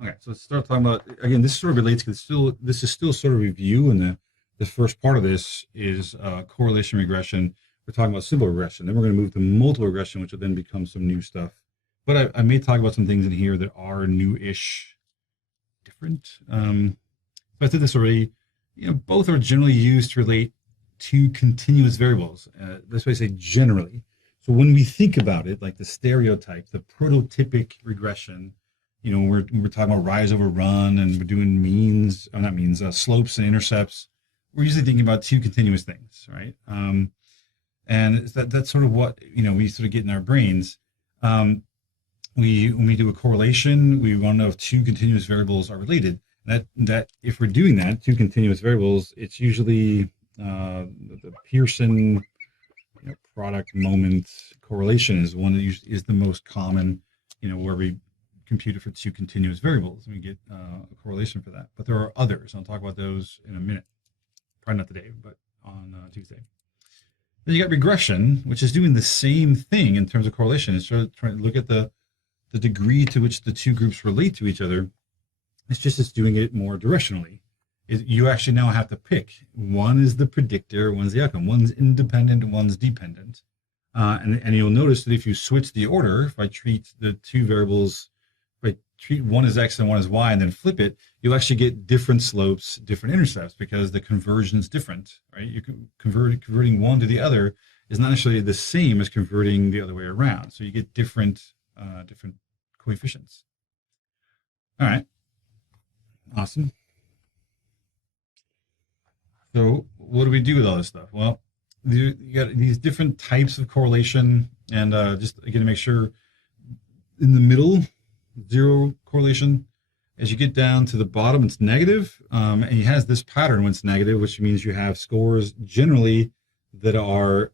Okay, so let's start talking about, again, this sort of relates because this is still sort of review, and the first part of this is correlation regression. We're talking about simple regression. Then we're going to move to multiple regression, which will then become some new stuff. But I may talk about some things in here that are new-ish, different. But I said this already. Both are generally used to relate to continuous variables. That's why I say generally. So when we think about it, like the stereotype, the prototypic regression, we're talking about rise over run, and we're doing means, or not means, slopes and intercepts. We're usually thinking about two continuous things, right? And that's sort of what we sort of get in our brains. When we do a correlation, we want to know if two continuous variables are related. That if we're doing that, two continuous variables, it's usually the Pearson product moment correlation is one that is the most common, where we compute it for two continuous variables and we get a correlation for that. But there are others. I'll talk about those in a minute. Probably not today, but on Tuesday. Then you got regression, which is doing the same thing in terms of correlation. It's sort of trying to look at the degree to which the two groups relate to each other. It's doing it more directionally. You actually now have to pick. One is the predictor, one's the outcome. One's independent, one's dependent. And you'll notice that if you switch the order, if I treat the two variables, if I treat one as X and one as Y and then flip it, you'll actually get different slopes, different intercepts, because the conversion is different, right? You can converting one to the other is not necessarily the same as converting the other way around. So you get different coefficients. All right. Awesome. So what do we do with all this stuff? Well, you got these different types of correlation, and just again to make sure, in the middle, zero correlation. As you get down to the bottom, it's negative, and it has this pattern when it's negative, which means you have scores generally that are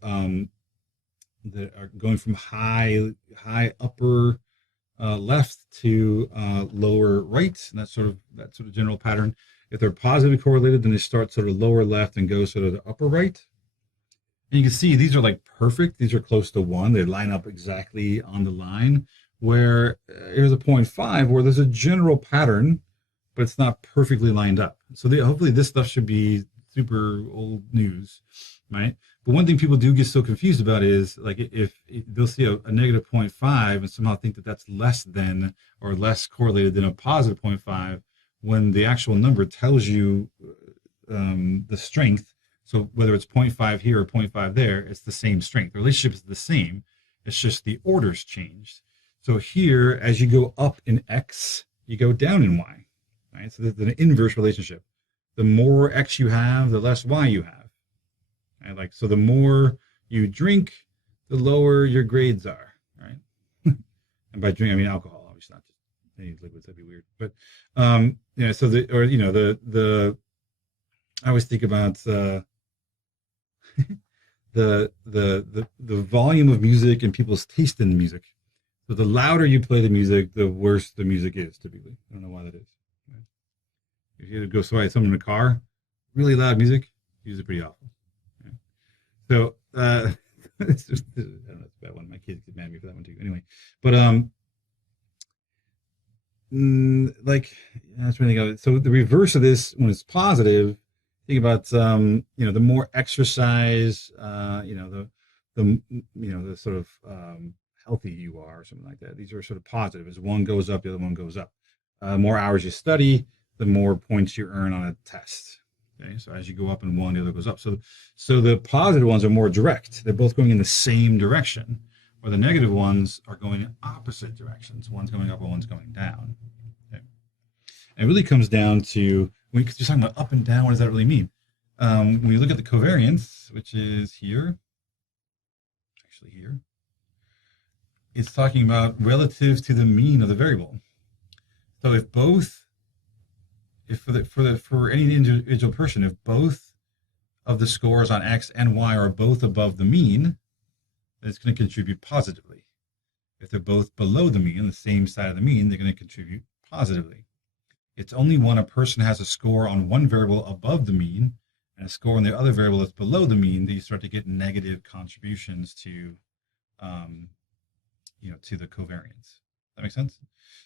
going from high upper left to lower right, and that's sort of general pattern. If they're positively correlated, then they start sort of lower left and go sort of the upper right. And you can see these are like perfect. These are close to 1. They line up exactly on the line. Where here's a 0.5 where there's a general pattern, but it's not perfectly lined up. So hopefully this stuff should be super old news, right? But one thing people do get so confused about is like if they'll see a negative 0.5 and somehow think that that's less than or less correlated than a positive 0.5 when the actual number tells you the strength. So whether it's 0.5 here or 0.5 there, it's the same strength. The relationship is the same. It's just the order's changed. So here, as you go up in X, you go down in Y, right? So there's an inverse relationship. The more X you have, the less Y you have. Right? So the more you drink, the lower your grades are, right? And by drink, I mean alcohol, obviously, not just any liquids. That'd be weird. But so I always think about the volume of music and people's taste in music. So the louder you play the music, the worse the music is typically. I don't know why that is. If you go by someone in a car, really loud music, usually pretty awful. So it's just, I don't know, it's a bad one. My kids get mad at me for that one too. Anyway, but that's what I think of it. So the reverse of this, when it's positive, think about the more exercise, the sort of healthy you are, or something like that. These are sort of positive. As one goes up, the other one goes up. More hours you study, the more points you earn on a test. Okay, so as you go up in one, the other goes up. So the positive ones are more direct. They're both going in the same direction, where the negative ones are going in opposite directions. One's going up and one's going down. Okay. And it really comes down to, when you're talking about up and down, what does that really mean? When you look at the covariance, which is here, actually here, it's talking about relative to the mean of the variable. So for any individual person, if both of the scores on X and Y are both above the mean, then it's going to contribute positively. If they're both below the mean, the same side of the mean, they're going to contribute positively. It's only when a person has a score on one variable above the mean and a score on the other variable that's below the mean that you start to get negative contributions to the covariance. That makes sense?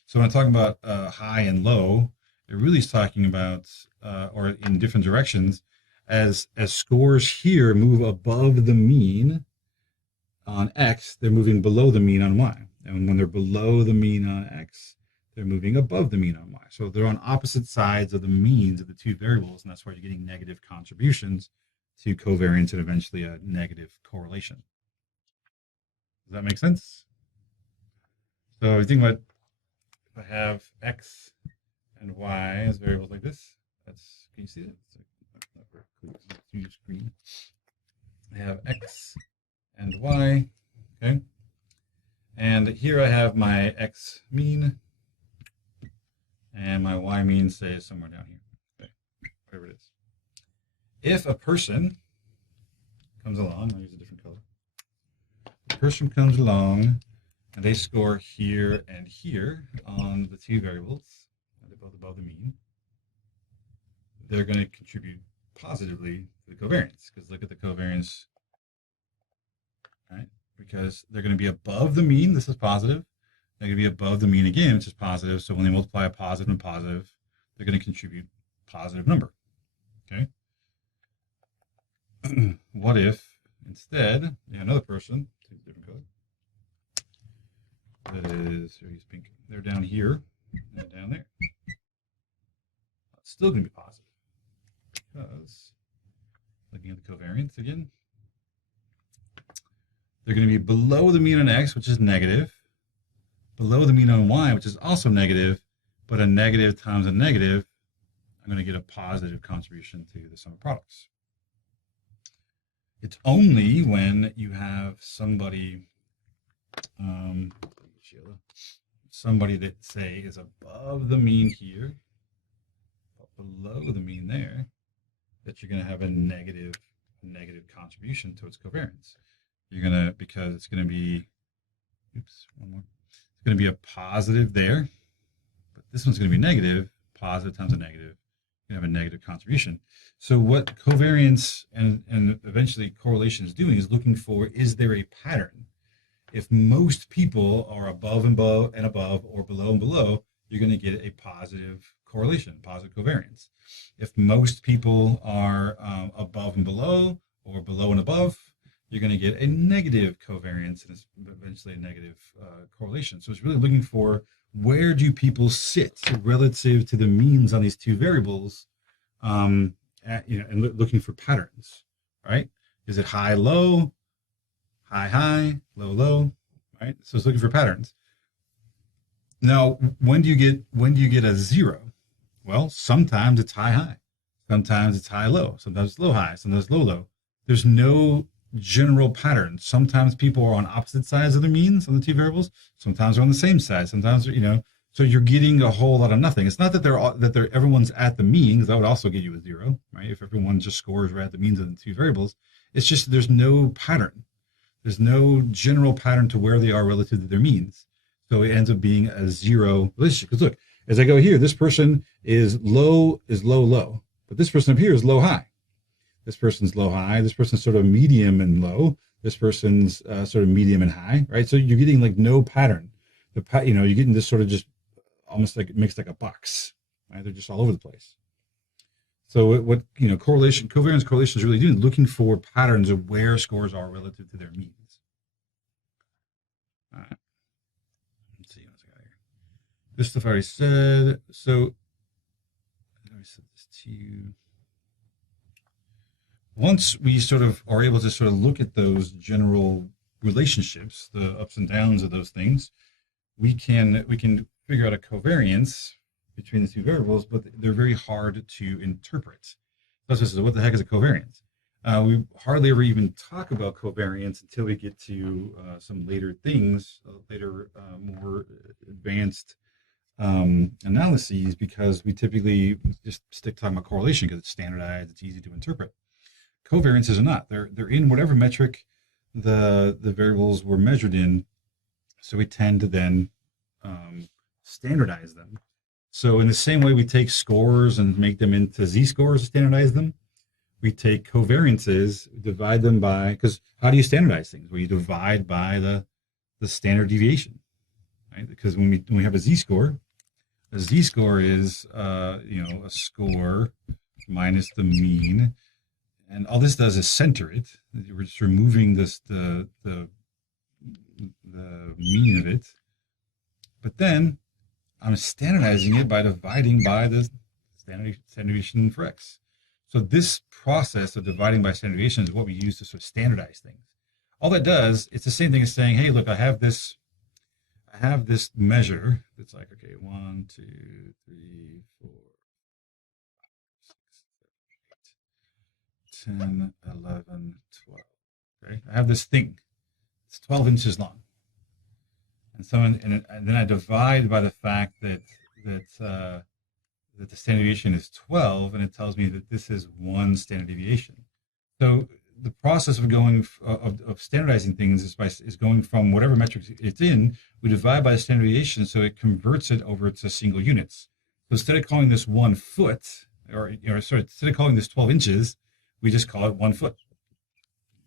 So when I'm talking about high and low, it really is talking about, or in different directions, as scores here move above the mean on X, they're moving below the mean on Y. And when they're below the mean on X, they're moving above the mean on Y. So they're on opposite sides of the means of the two variables, and that's why you're getting negative contributions to covariance and eventually a negative correlation. Does that make sense? So if you think about, if I have X and Y as variables like this, that's, can you see it? Use green. I have X and Y, okay? And here I have my X mean, and my Y mean, say, somewhere down here, okay? Whatever it is. If a person comes along, I'll use a different color. A person comes along and they score here and here on the two variables, and they're both above the mean, they're going to contribute positively to the covariance, because look at the covariance, right? Because they're going to be above the mean, this is positive. They're going to be above the mean again, which is positive. So when they multiply a positive and positive, they're going to contribute positive number, okay? What if instead, another person, take a different color, that is, or use pink, they're down here and down there. It's still going to be positive, because looking at the covariance again, they're going to be below the mean on X, which is negative, below the mean on Y, which is also negative, but a negative times a negative, I'm going to get a positive contribution to the sum of products. It's only when you have somebody, somebody that, say, is above the mean here, but below the mean there, that you're going to have a negative contribution to its covariance. You're going to, because it's going to be, oops, one more. It's going to be a positive there, but this one's going to be negative, positive times a negative. You have a negative contribution. So what covariance and eventually correlation is doing is looking for, is there a pattern? If most people are above and above, or below and below, you're going to get a positive correlation, positive covariance. If most people are above and below, or below and above, you're going to get a negative covariance and eventually a negative correlation. So it's really looking for, where do people sit relative to the means on these two variables, and looking for patterns, right? Is it high, low, high, low, low, right? So it's looking for patterns. Now, when do you get a zero? Well, sometimes it's high, sometimes it's high, low, sometimes it's low, high, sometimes low, low. There's no general pattern. Sometimes people are on opposite sides of the means on the two variables. Sometimes they're on the same side. Sometimes, so you're getting a whole lot of nothing. It's not that everyone's at the mean, because that would also get you a zero, right? If everyone just scores right at the means of the two variables, it's just there's no pattern. There's no general pattern to where they are relative to their means. So it ends up being a zero relationship. Because look, as I go here, this person is low, low, but this person up here is low, high. This person's low, high. This person's sort of medium and low. This person's sort of medium and high, right? So you're getting like no pattern. You're getting this sort of just almost like mixed like a box, right? They're just all over the place. So what covariance correlation is really doing, looking for patterns of where scores are relative to their means. All right. Let's see what I got here. This stuff I already said. So let me set this to you. Once we sort of are able to sort of look at those general relationships, the ups and downs of those things, we can figure out a covariance between the two variables, but they're very hard to interpret. So what the heck is a covariance? We hardly ever even talk about covariance until we get to some later things, more advanced analyses, because we typically just stick talking about correlation because it's standardized, it's easy to interpret. Covariances are not. They're in whatever metric the variables were measured in, so we tend to then standardize them. So in the same way we take scores and make them into z-scores to standardize them, we take covariances, divide them by, because how do you standardize things? Well, you divide by the standard deviation, right? Because when we have a z-score is a score minus the mean, and all this does is center it. We're just removing the mean of it, but then I'm standardizing it by dividing by the standard deviation for x. So this process of dividing by standard deviation is what we use to sort of standardize things. All that does, it's the same thing as saying, hey, look, I have this measure that's like, okay, 1, 2, 3, 4, 5, 6, 7, 8, 10, 11, 12. Okay, I have this thing. It's 12 inches long. And then I divide by the fact that the standard deviation is 12, and it tells me that this is 1 standard deviation. So the process of standardizing things is going from whatever metric it's in, we divide by the standard deviation, so it converts it over to single units. So instead of calling this 1 foot, instead of calling this 12 inches, we just call it 1 foot.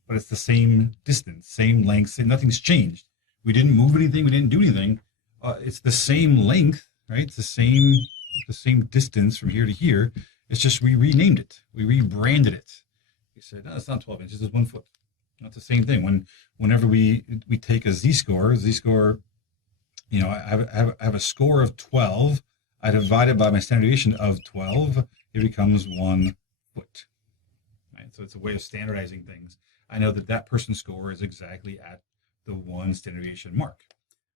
But it's the same distance, same length, nothing's changed. We didn't move anything, we didn't do anything. It's the same length, right? It's the same distance from here to here. It's just we renamed it, we rebranded it. We said, no, it's not 12 inches, it's 1 foot. That's the same thing. Whenever we take a z-score, I have a score of 12. I divide it by my standard deviation of 12. It becomes 1 foot. Right? So it's a way of standardizing things. I know that person's score is exactly at the 1 standard deviation mark.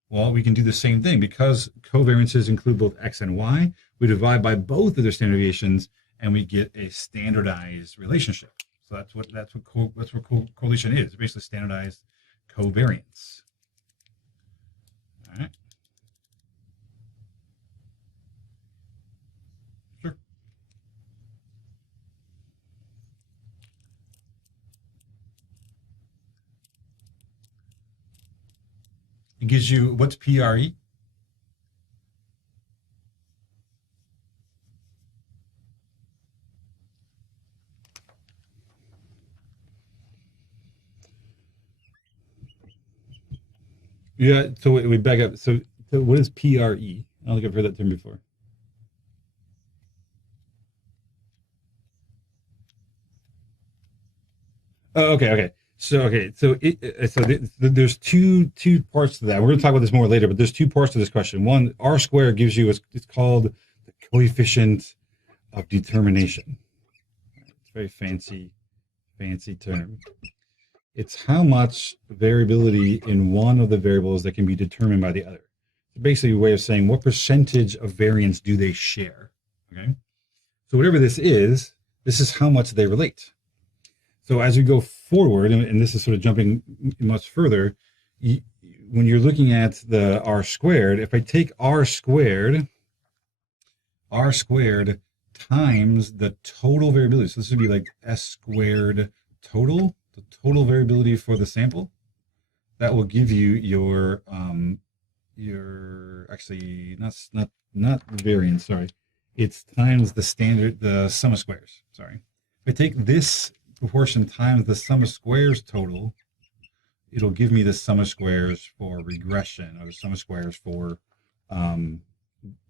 Well, we can do the same thing because covariances include both x and y. We divide by both of their standard deviations, and we get a standardized relationship. So that's what correlation is. It's basically standardized covariance. All right. Sure. It gives you, what's PRE? Yeah, so we back up. So what is PRE? I don't think I've heard that term before. Oh, okay. So there's two parts to that. We're going to talk about this more later, but there's 2 parts to this question. One, R squared gives you, it's called the coefficient of determination. It's a very fancy term. It's how much variability in one of the variables that can be determined by the other. It's basically a way of saying what percentage of variance do they share. Okay, so whatever this is how much they relate. So as we go forward, and this is sort of jumping much further, when you're looking at the R squared, if I take R squared times the total variability, so this would be like S squared total, the total variability for the sample, that will give you your actually not variance, sorry. It's times the sum of squares, sorry. If I take this proportion times the sum of squares total, it'll give me the sum of squares for regression, or the sum of squares for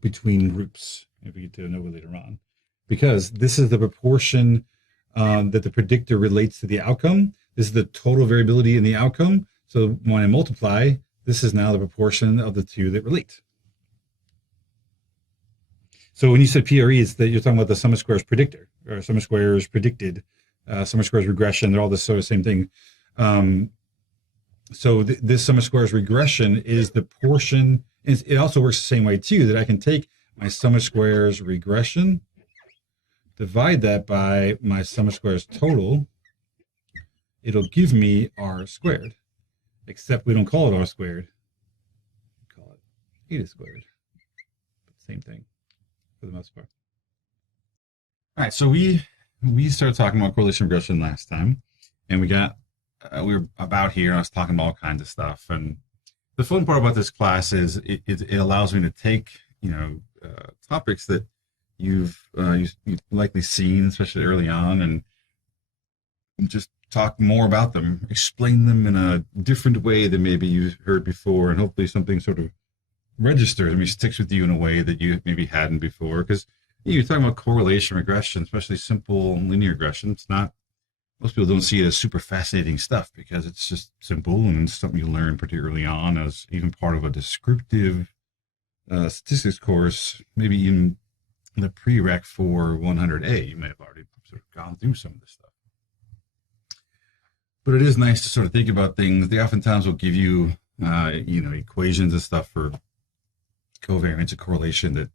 between groups, if we get to know later on. Because this is the proportion that the predictor relates to the outcome. This is the total variability in the outcome. So when I multiply, this is now the proportion of the 2 that relate. So when you said PRE, it's that you're talking about the sum of squares predictor, or sum of squares predicted, sum of squares regression. They're all the sort of same thing. So this sum of squares regression is the portion. It also works the same way too, that I can take my sum of squares regression, divide that by my sum of squares total. It'll give me R squared, except we don't call it R squared. We call it eta squared. Same thing for the most part. All right, so we started talking about correlation regression last time, and we were about here, and I was talking about all kinds of stuff. And the fun part about this class is it allows me to take topics that you've likely seen, especially early on, and just talk more about them, explain them in a different way than maybe you've heard before, and hopefully something sort of registers, I mean, sticks with you in a way that you maybe hadn't before. Because you're talking about correlation regression, especially simple linear regression. It's not, most people don't see it as super fascinating stuff because it's just simple and it's something you learn pretty early on as even part of a descriptive statistics course, maybe even the prereq for 100A. You may have already sort of gone through some of this stuff. But it is nice to sort of think about things. They oftentimes will give you, equations and stuff for covariance and correlation that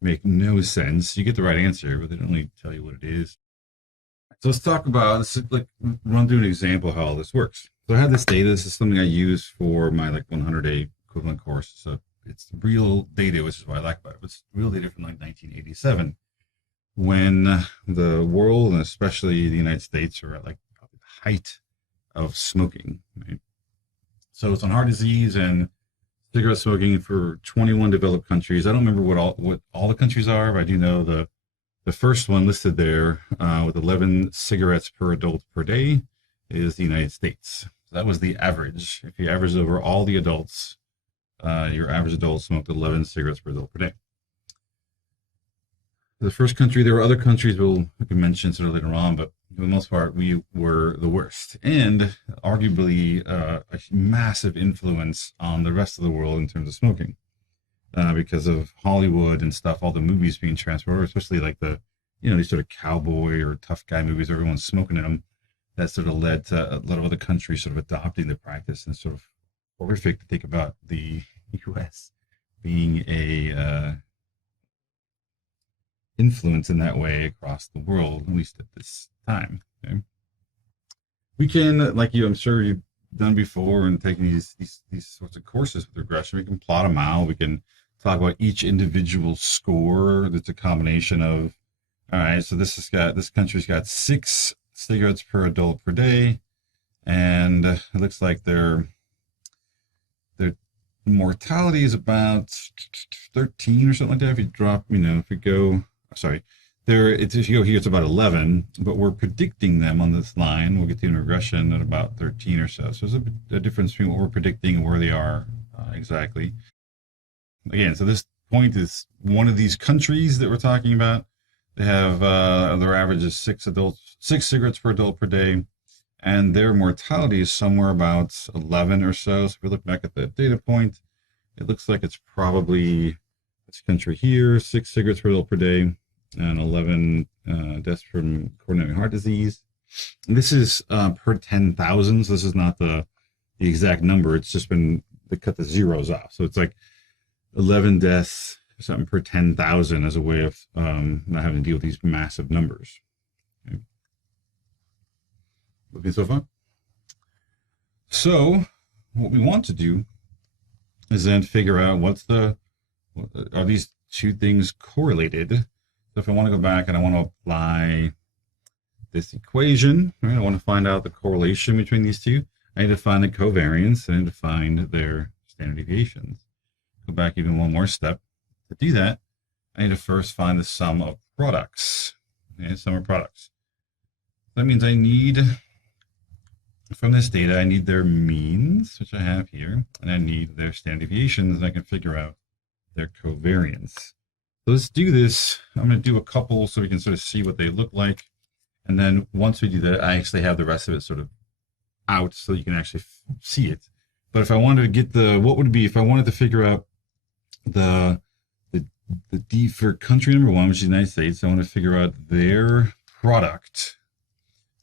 make no sense. You get the right answer, but they don't really tell you what it is. So let's talk about, let's like run through an example of how all this works. So I have this data. This is something I use for my like 100A equivalent course. So it's real data, which is what I like about it. It's real data from like 1987, when the world and especially the United States are at like the height of smoking. Right? So it's on heart disease and cigarette smoking for 21 developed countries. I don't remember what all the countries are, but I do know the first one listed there with 11 cigarettes per adult per day is the United States. So that was the average. If you average over all the adults, your average adult smoked 11 cigarettes per adult per day. The first country, there were other countries we can mention sort of later on, but for the most part, we were the worst. And arguably a massive influence on the rest of the world in terms of smoking. Because of Hollywood and stuff, all the movies being transferred, especially like these sort of cowboy or tough guy movies, everyone's smoking in them. That sort of led to a lot of other countries sort of adopting the practice, and sort of horrific to think about the U.S. being a influence in that way across the world, at least at this time. Okay? We can, like I'm sure you've done before and taken these sorts of courses with regression, we can plot them out. We can talk about each individual score. That's a combination of, all right, so this country's got 6 cigarettes per adult per day, and it looks like their mortality is about 13 or something like that. If you drop, if you go, sorry, if you go here, it's about 11, but we're predicting them on this line. We'll get to in regression at about 13 or so. So there's a difference between what we're predicting and where they are exactly. Again, so this point is one of these countries that we're talking about. They have their average is 6 cigarettes per adult per day, and their mortality is somewhere about 11 or so. So if we look back at the data point, it looks like it's probably this country here, 6 cigarettes per adult per day, and 11 deaths from coronary heart disease. And this is per 10,000. So this is not the exact number. It's just been, they cut the zeros off. So it's like 11 deaths, something per 10,000 as a way of not having to deal with these massive numbers. Okay. Looking so far? So what we want to do is then figure out are these two things correlated? So if I want to go back and I want to apply this equation, right, I want to find out the correlation between these two. I need to find the covariance, and I need to find their standard deviations. Go back even one more step. To do that, I need to first find the sum of products. Okay, sum of products. That means I need, from this data, I need their means, which I have here, and I need their standard deviations, and I can figure out their covariance. So let's do this. I'm going to do a couple so we can sort of see what they look like. And then once we do that, I actually have the rest of it sort of out so you can actually see it. But if I wanted to get what would it be if I wanted to figure out the D for country number 1, which is the United States, I want to figure out their product,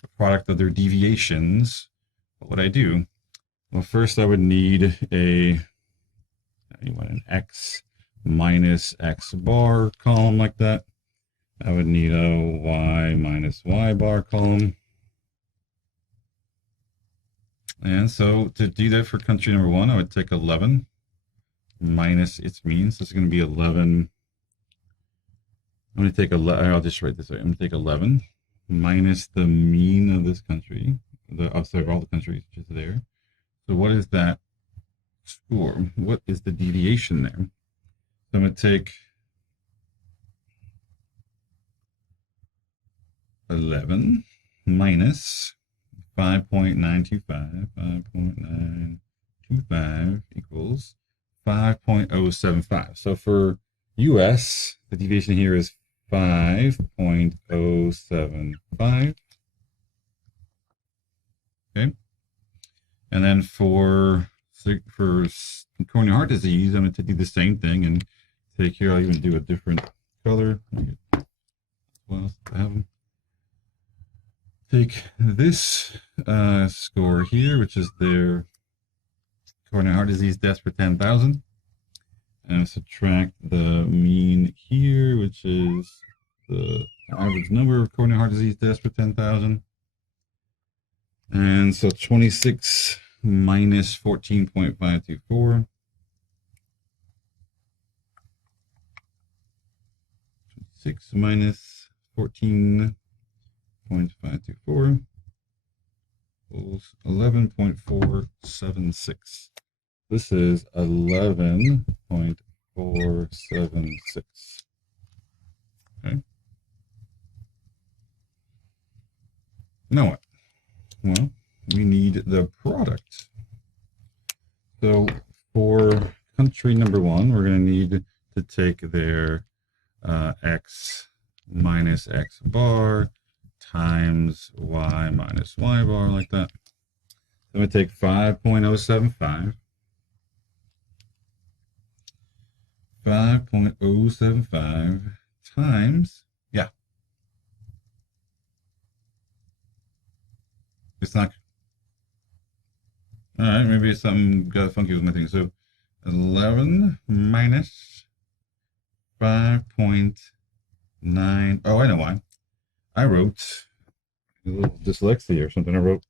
the product of their deviations. What would I do? Well, first I would need an X minus X bar column like that. I would need a Y minus Y bar column. And so to do that for country number 1, I would take 11 minus its mean. So it's going to be 11. I'm going to take 11. I'll just write this out. I'm going to take 11 minus the mean of this country. Of all the countries which is there. So what is that score? What is the deviation there? So I'm going to take 11 minus 5.925 equals 5.075. So for US, the deviation here is 5.075. Okay. And then for coronary heart disease, I'm going to do the same thing and take here. I'll even do a different color. Well, I have them. Take this score here, which is their coronary heart disease deaths per 10,000, and subtract the mean here, which is the average number of coronary heart disease deaths per 10,000. And so 26 minus 14.524. 6 minus 14.524 equals 11.476. This is 11.476. Okay. Now what? Well, we need the product. So for country number one, we're going to need to take their x minus x bar times y minus y bar, like that. I'm going to take 5.075. 5.075 times, yeah. It's not, all right, maybe it's something got funky with my thing. So 11 minus 5.9, oh, I know why. I wrote a little dyslexia or something. I wrote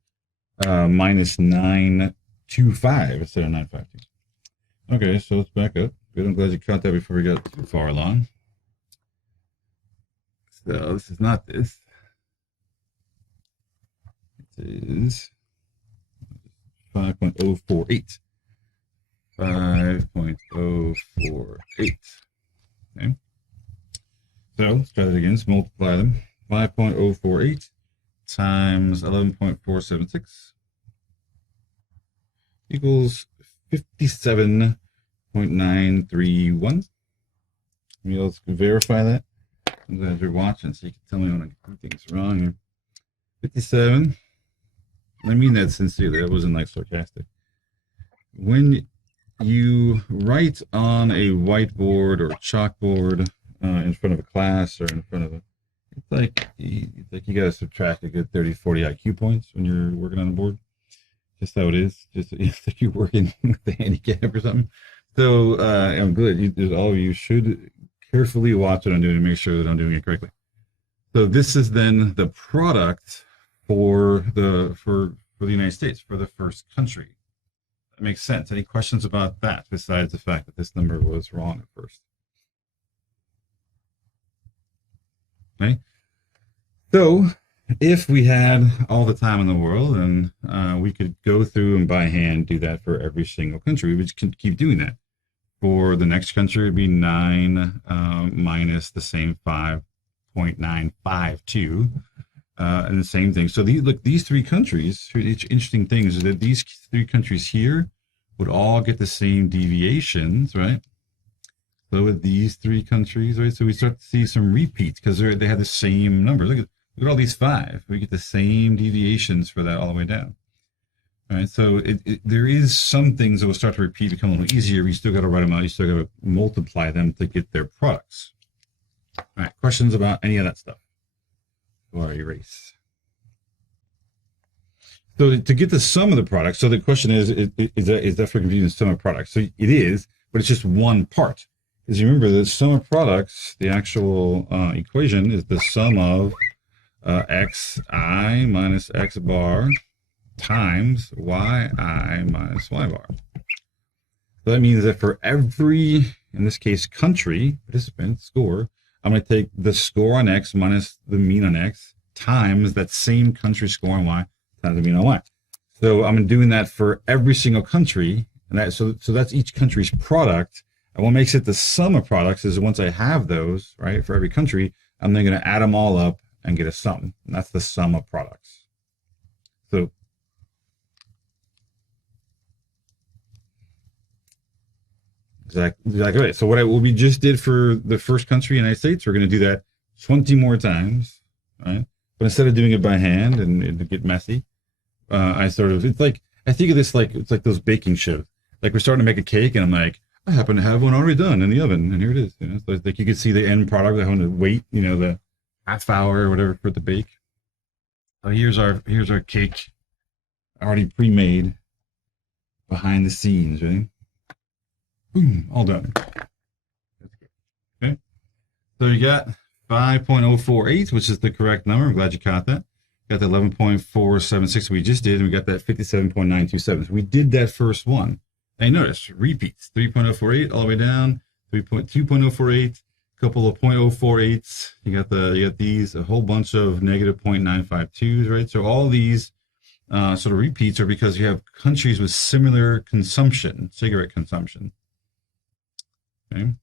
minus 925 instead of 952. Okay, so let's back up. Good, I'm glad you caught that before we got too far along. So this is not this. It is 5.048. 5.048. Okay. So let's try that again. Let's multiply them. 5.048 times 11.476 equals 57.931. Let's verify that. I'm glad you're watching, so you can tell me when I do things wrong here. 57. I mean that sincerely. That wasn't like sarcastic. When you write on a whiteboard or chalkboard in front of a class or in front of a, it's like you got to subtract a good 30, 40 IQ points when you're working on a board. Just how it is. Just if you're working with a handicap or something. So I'm good. All of you should carefully watch what I'm doing to make sure that I'm doing it correctly. So this is then the product for the United States, for the first country. That makes sense. Any questions about that besides the fact that this number was wrong at first? Okay. So if we had all the time in the world, and we could go through and by hand do that for every single country, we would keep doing that. For the next country, it'd be 9 minus the same 5.952. And the same thing. So these three countries, each interesting thing is that these three countries here would all get the same deviations, right? So with these three countries, right? So we start to see some repeats because they have the same numbers. Look at all these 5. We get the same deviations for that all the way down. All right. So there is some things that will start to repeat, become a little easier. You still got to write them out. You still got to multiply them to get their products. All right. Questions about any of that stuff? Or erase. So to get the sum of the product, so the question is that for confusing sum of products? So it is, but it's just one part. Because you remember the sum of products, the actual equation is the sum of xi minus x bar times yi minus y bar. So that means that for every, in this case, country, participant, score, I'm going to take the score on X minus the mean on X times that same country score on Y times the mean on Y. So I'm doing that for every single country, and so that's each country's product. And what makes it the sum of products is once I have those, right, for every country, I'm then going to add them all up and get a sum. And that's the sum of products. So Exactly right. So what we just did for the first country, United States, we're going to do that 20 more times, right? But instead of doing it by hand and it get messy, it's like, I think of this like, it's like those baking shows. Like we're starting to make a cake and I'm like, I happen to have one already done in the oven and here it is. You know, so like you can see the end product, having to wait, you know, the half hour or whatever for it to bake. So here's our cake already pre-made behind the scenes, right? Boom, all done. Okay. So you got 5.048, which is the correct number. I'm glad you caught that. Got the 11.476 we just did, and we got that 57.927. So we did that first one. And notice, repeats, 3.048 all the way down, 2.048, a couple of 0.048s. You got these, a whole bunch of negative 0.952s, right? So all these sort of repeats are because you have countries with similar consumption, cigarette consumption. Okay.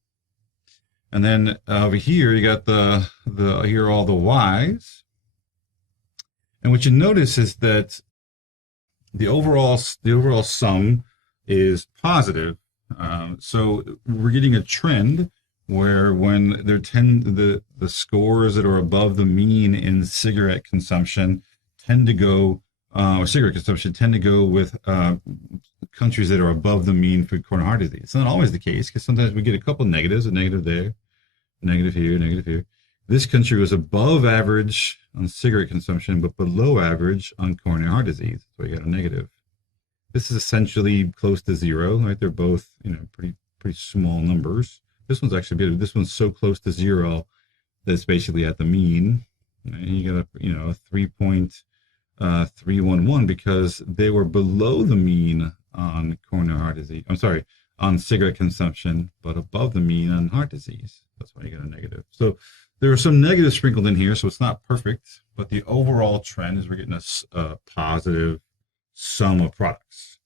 And then over here, you got here are all the Y's. And what you notice is that the overall sum is positive. So we're getting a trend where when the scores that are above the mean in cigarette consumption tend to go, with countries that are above the mean for coronary heart disease. It's not always the case because sometimes we get a couple negatives, a negative there, negative here, negative here. This country was above average on cigarette consumption, but below average on coronary heart disease. So you got a negative. This is essentially close to zero, right? They're both, you know, pretty small numbers. This one's actually better. This one's so close to zero that it's basically at the mean. And you got a 3.311 because they were below the mean on coronary heart disease. I'm sorry, on cigarette consumption, but above the mean on heart disease. That's why you got a negative. So there are some negatives sprinkled in here, so it's not perfect, but the overall trend is we're getting a positive sum of products.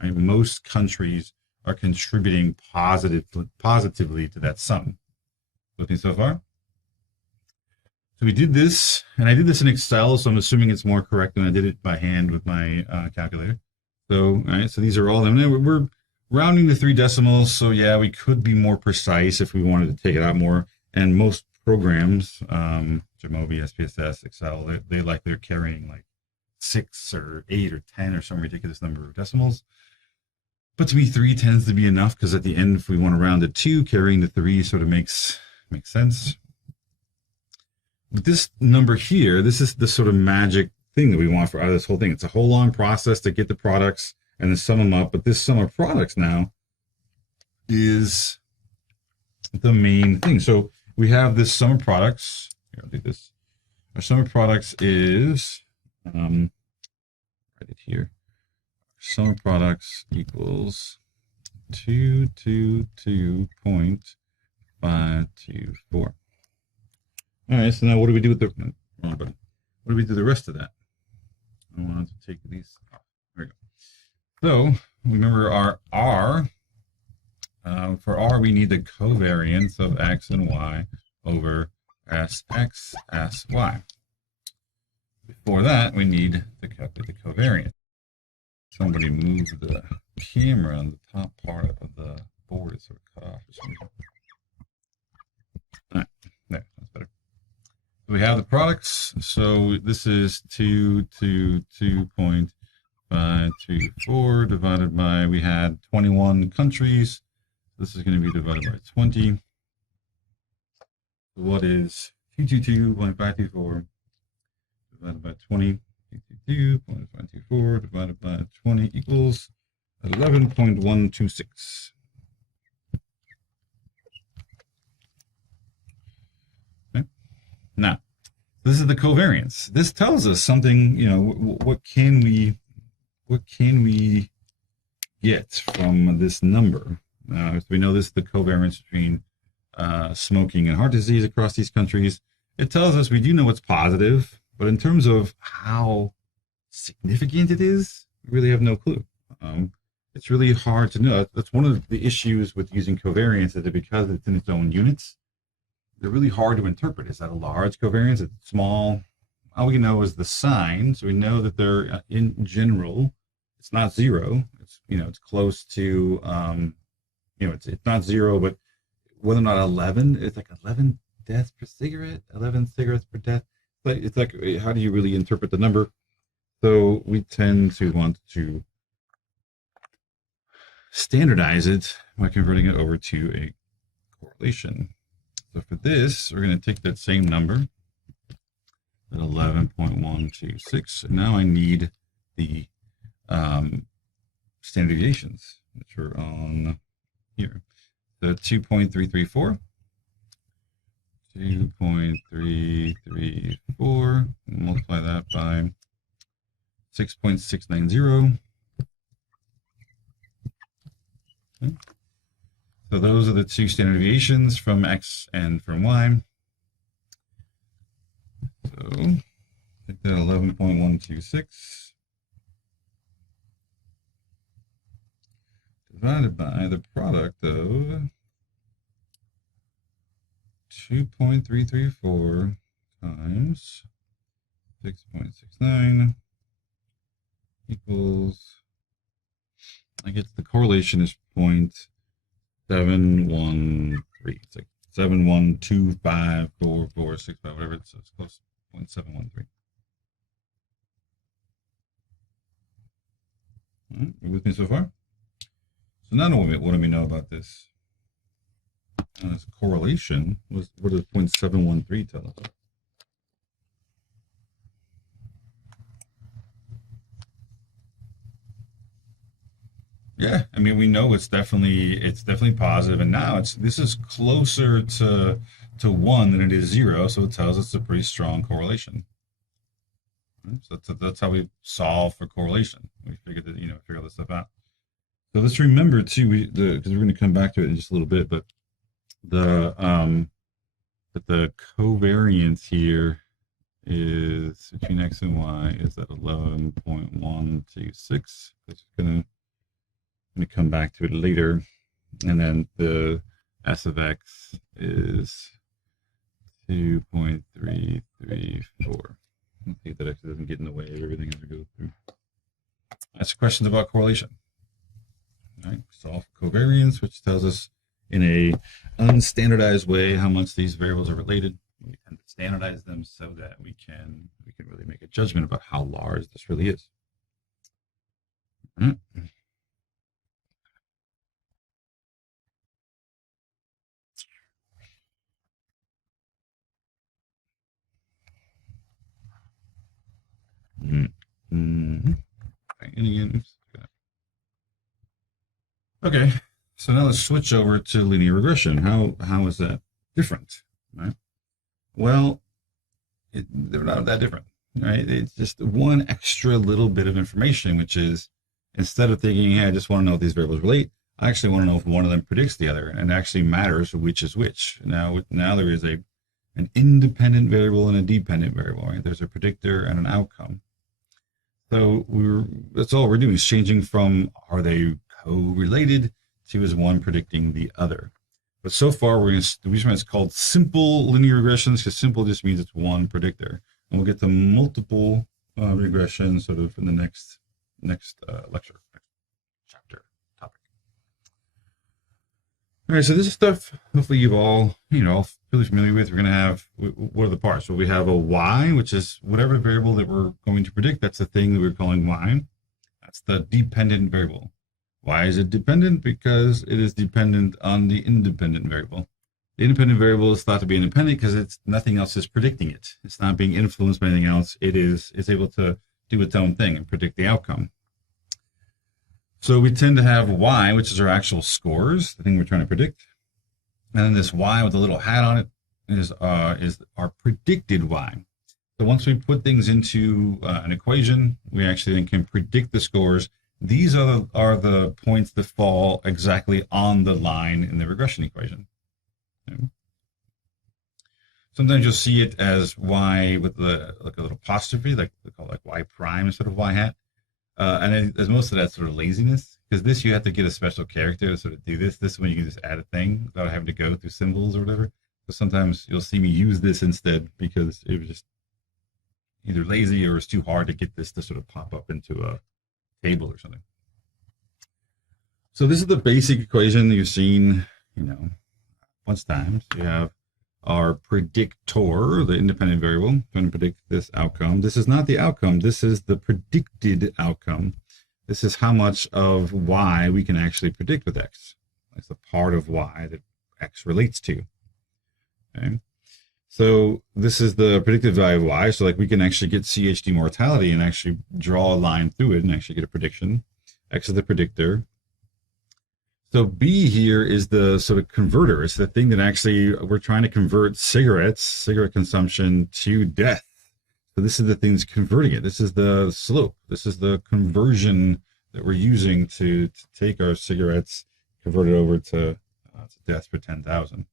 Right? Most countries are contributing positively to that sum. With me so far? So we did this, and I did this in Excel, so I'm assuming it's more correct than I did it by hand with my calculator. So, all right, so these are all, we're rounding to 3 decimals, so yeah, we could be more precise if we wanted to take it out more. And most programs, Jamovi, SPSS, Excel, they're carrying like 6 or 8 or 10 or some ridiculous number of decimals. But to me, 3 tends to be enough because at the end, if we want to round to 2, carrying the 3 sort of makes sense. But this number here, this is the sort of magic thing that we want for out of this whole thing. It's a whole long process to get the products and then sum them up. But this sum of products now is the main thing. So we have this sum of products. Here, I'll do this. Our sum of products is, write it here. Sum of products equals 222.524. All right, so now what do we do with the wrong button? What do we do with the rest of that? I wanted to take these off. There we go. So remember our R. For R, we need the covariance of X and Y over Sx, Sy. Before that, we need to calculate the covariance. Somebody moved the camera on the top part of the board. It's sort of cut off for some reason. All right, there, that's better. We have the products. So this is 222.524 divided by, we had 21 countries. This is going to be divided by 20. So what is 222.524 divided by 20? 222.524 divided by 20 equals 11.126. Now, this is the covariance. This tells us something, you know, what can we get from this number? If we know this is the covariance between smoking and heart disease across these countries, it tells us we do know what's positive, but in terms of how significant it is, we really have no clue. It's really hard to know. That's one of the issues with using covariance, is that because it's in its own units, they're really hard to interpret. Is that a large covariance? Is it small? All we know is the sign. So we know that they're, in general, it's not zero. It's, you know, it's close to, you know, it's not zero, but whether or not 11, it's like 11 deaths per cigarette, 11 cigarettes per death. But it's like, how do you really interpret the number? So we tend to want to standardize it by converting it over to a correlation. So for this, we're going to take that same number, at 11.126, and now I need the standard deviations, which are on here. So 2.334, 2.334, multiply that by 6.690. Okay. So those are the two standard deviations from X and from Y. So take that 11.126 divided by the product of 2.334 times 6.69 equals, I guess the correlation is 0.713. It's like 7125445, whatever. It's close to 0.713. All right, you with me so far? So now what do we know about this? This correlation, what does 0.713 tell us? Yeah, I mean, we know it's definitely positive, and now this is closer to 1 than it is 0, so it tells us a pretty strong correlation. So that's how we solve for correlation. We figured that, figure all this stuff out. So let's remember too, because we're going to come back to it in just a little bit, but the covariance here is between X and Y is at 11.126. It's going to come back to it later, and then the S of X is 2.334. Let's see if that actually doesn't get in the way of everything as we go through. Ask questions about correlation. All right, solve covariance, which tells us in a unstandardized way how much these variables are related. We tend to standardize them so that we can really make a judgment about how large this really is. All right. And again, oops. Okay, so now let's switch over to linear regression. How is that different? Right? Well, they're not that different, right? It's just one extra little bit of information, which is, instead of thinking, hey, I just want to know if these variables relate, I actually want to know if one of them predicts the other, and it actually matters which is which. Now there is an independent variable and a dependent variable, right? There's a predictor and an outcome. So that's all we're doing, is changing from, are they co-related, to is one predicting the other. But so far, the reason why it's called simple linear regressions, because simple just means it's one predictor. And we'll get to multiple regressions sort of in the next lecture, chapter topic. All right, so this is stuff hopefully you've all, really familiar with. We're going to have, what are the parts? So we have a y, which is whatever variable that we're going to predict. That's the thing that we're calling y. That's the dependent variable. Why is it dependent? Because it is dependent on the independent variable. The independent variable is thought to be independent because nothing else is predicting it. It's not being influenced by anything else. It's able to do its own thing and predict the outcome. So we tend to have y, which is our actual scores, the thing we're trying to predict. And then this y with a little hat on it is our predicted y. So once we put things into an equation, we actually then can predict the scores. These are the points that fall exactly on the line in the regression equation. Okay. Sometimes you'll see it as y with a little apostrophe, like they call it y prime instead of y hat. And as most of that's sort of laziness, because this you have to get a special character to sort of do this. This one you can just add a thing without having to go through symbols or whatever. So sometimes you'll see me use this instead because it was just either lazy or it's too hard to get this to sort of pop up into a table or something. So this is the basic equation that you've seen, you know, once times. You have our predictor, the independent variable, going to predict this outcome. This is not the outcome. This is the predicted outcome. This is how much of y we can actually predict with x. That's the part of y that x relates to. Okay. So this is the predicted value of y. So like we can actually get CHD mortality and actually draw a line through it and actually get a prediction. X is the predictor. So B here is the sort of converter. It's the thing that actually we're trying to convert cigarette consumption to death. So this is the thing that's converting it. This is the slope. This is the conversion that we're using to take our cigarettes, convert it over to death for 10,000.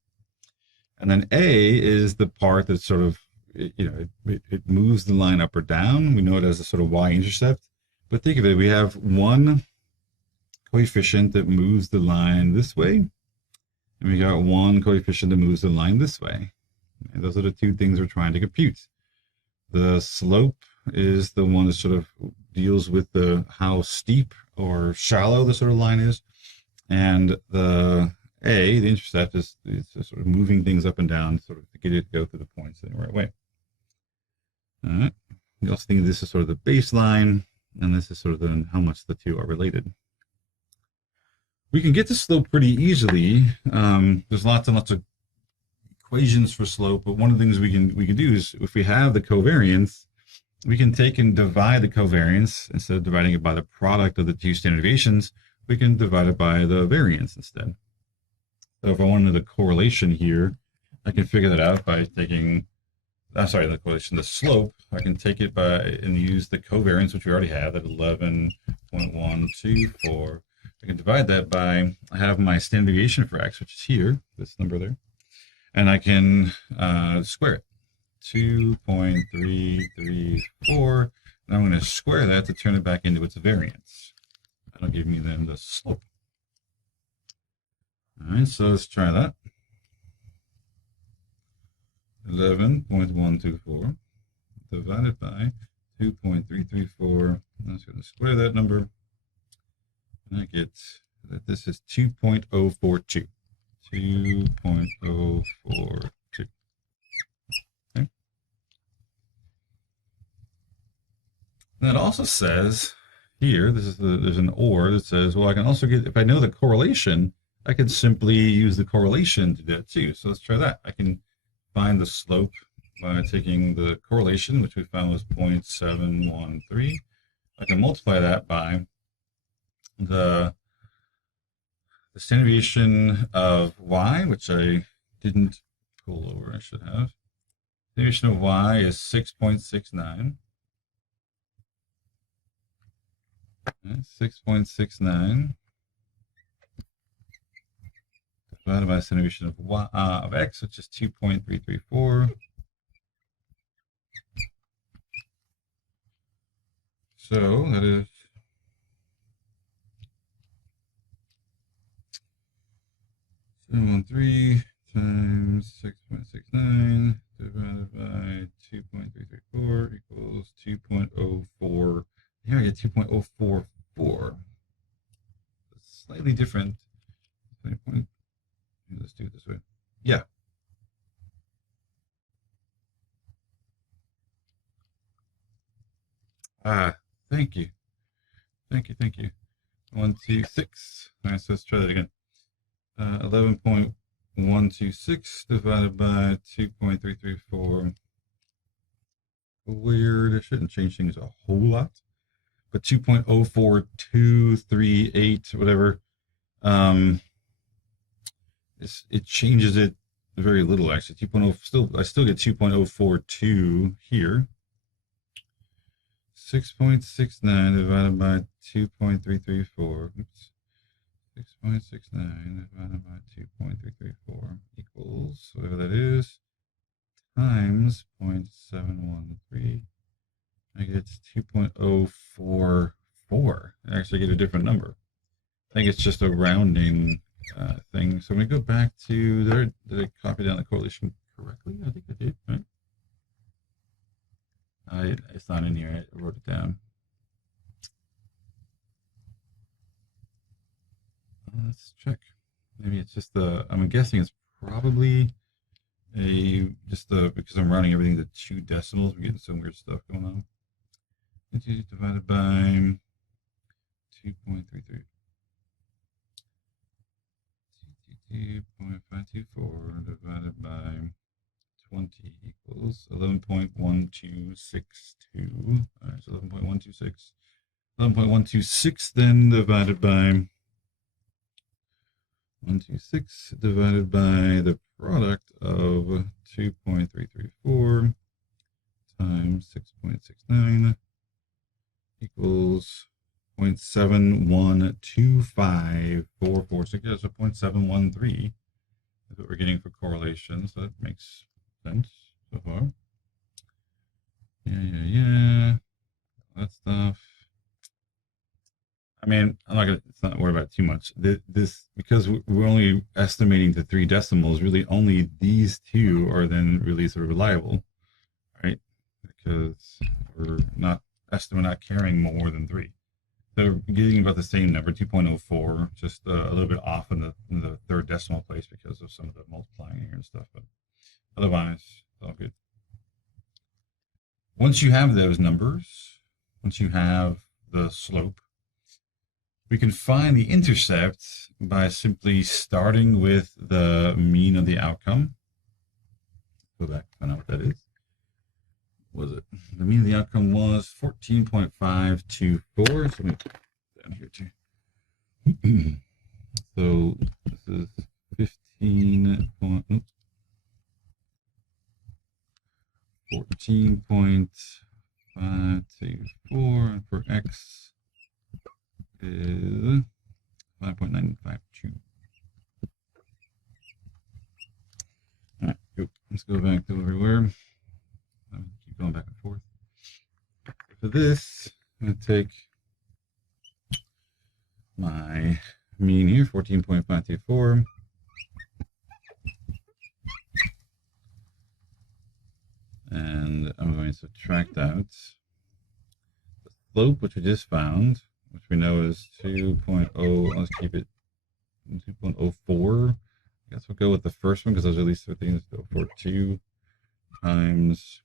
And then A is the part that sort of, it moves the line up or down. We know it as a sort of y-intercept. But think of it, we have one coefficient that moves the line this way, and we got one coefficient that moves the line this way. And those are the two things we're trying to compute. The slope is the one that sort of deals with how steep or shallow the sort of line is, and the intercept is sort of moving things up and down, sort of to get it to go through the points in the right way. All right. You also think this is sort of the baseline, and this is sort of how much the two are related. We can get the slope pretty easily. There's lots and lots of equations for slope, but one of the things we can do is, if we have the covariance, we can take and divide the covariance. Instead of dividing it by the product of the two standard deviations, we can divide it by the variance instead. So if I wanted the correlation here, I can figure that out by taking, the correlation, the slope. I can take it by and use the covariance, which we already have at 11.124. I can divide that by, I have my standard deviation for x, which is here, this number there, and I can square it, 2.334, and I'm going to square that to turn it back into its variance. That'll give me then the slope. All right, so let's try that. 11.124 divided by 2.334. I'm just going to square that number. And I get that this is 2.042. 2.042. Okay. And it also says here, there's an or that says, well, I can also get, if I know the correlation, I can simply use the correlation to do that too. So let's try that. I can find the slope by taking the correlation, which we found was 0.713. I can multiply that by the standard deviation of y, which I didn't pull over, I should have. The deviation of y is 6.69. 6.69 divided by the standard deviation of y of x, which is 2.334. So that is 713 times 6.69 divided by 2.334 equals 2.04. Here I get 2.044. It's slightly different. Let's do it this way. Yeah. Thank you. Thank you. 1, 2, 6. All right, so let's try that again. 11.126 divided by 2.334. Weird. I shouldn't change things a whole lot, but 2.04238, whatever. It changes it very little actually. 2.0 I still get 2.042 here. 6.69 divided by 2.334. Oops. 6.69 divided by 2.334 equals whatever that is times 0.713. I get 2.044. I actually get a different number. I think it's just a rounding thing. So I'm going to go back to, did I copy down the correlation correctly? I think I did, right? It's not in here. I wrote it down. check. Maybe it's just I'm guessing it's probably because I'm rounding everything to 2 decimals. We're getting some weird stuff going on. 2 divided by 2.33. 2.524 divided by 20 equals 11.1262. All right, so 11.126. 11.126 then divided by 126 divided by the product of 2.334 times 6.69 equals 0.7125446. Yeah, so 0.713 is what we're getting for correlation. So that makes sense so far. Yeah. That stuff. I mean, it's not worried about it too much. This, because we're only estimating to 3 decimals, really only these 2 are then really sort of reliable, right? Because we're not carrying more than 3. So we're getting about the same number, 2.04, just a little bit off in the 3rd decimal place because of some of the multiplying here and stuff, but otherwise, it's all good. Once you have those numbers, once you have the slope, we can find the intercept by simply starting with the mean of the outcome. Go back, find out what that is. Was it? The mean of the outcome was 14.524. So let me put it down here too. So this is 14.524 for x is 5.952. All right, let's go back to everywhere. Keep going back and forth. For this, I'm going to take my mean here, 14.524. And I'm going to subtract out the slope, which we just found, which we know is 2.0. Let's keep it 2.04. I guess we'll go with the first one because those are at least 0.42 times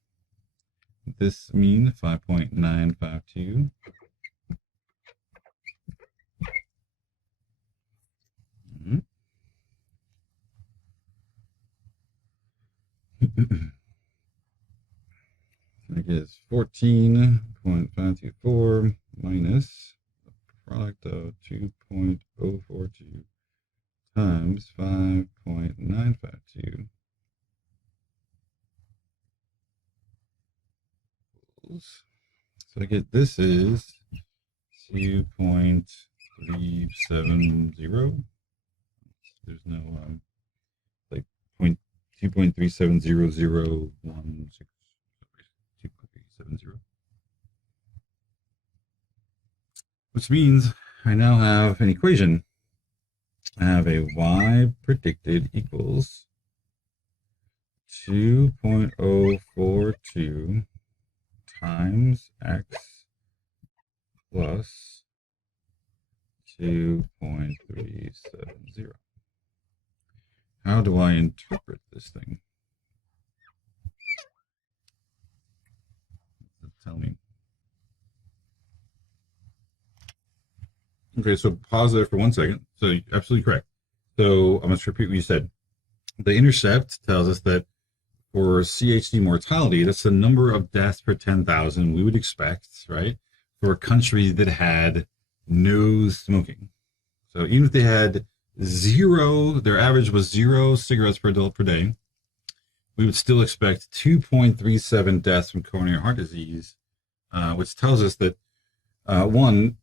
this mean, 5.952. I guess 14.524 minus the product of 2.042 times 5.952. So I get this is 2.370. There's no like 2.37001. 2.370. Which means I now have an equation. I have a y predicted equals 2.042 times x plus 2.370. How do I interpret this thing? Tell me. Okay, so pause there for 1 second. So you're absolutely correct. So I'm going to repeat what you said. The intercept tells us that for CHD mortality, that's the number of deaths per 10,000 we would expect, right, for a country that had no smoking. So even if they had 0, their average was 0 cigarettes per adult per day, we would still expect 2.37 deaths from coronary heart disease, which tells us that, one,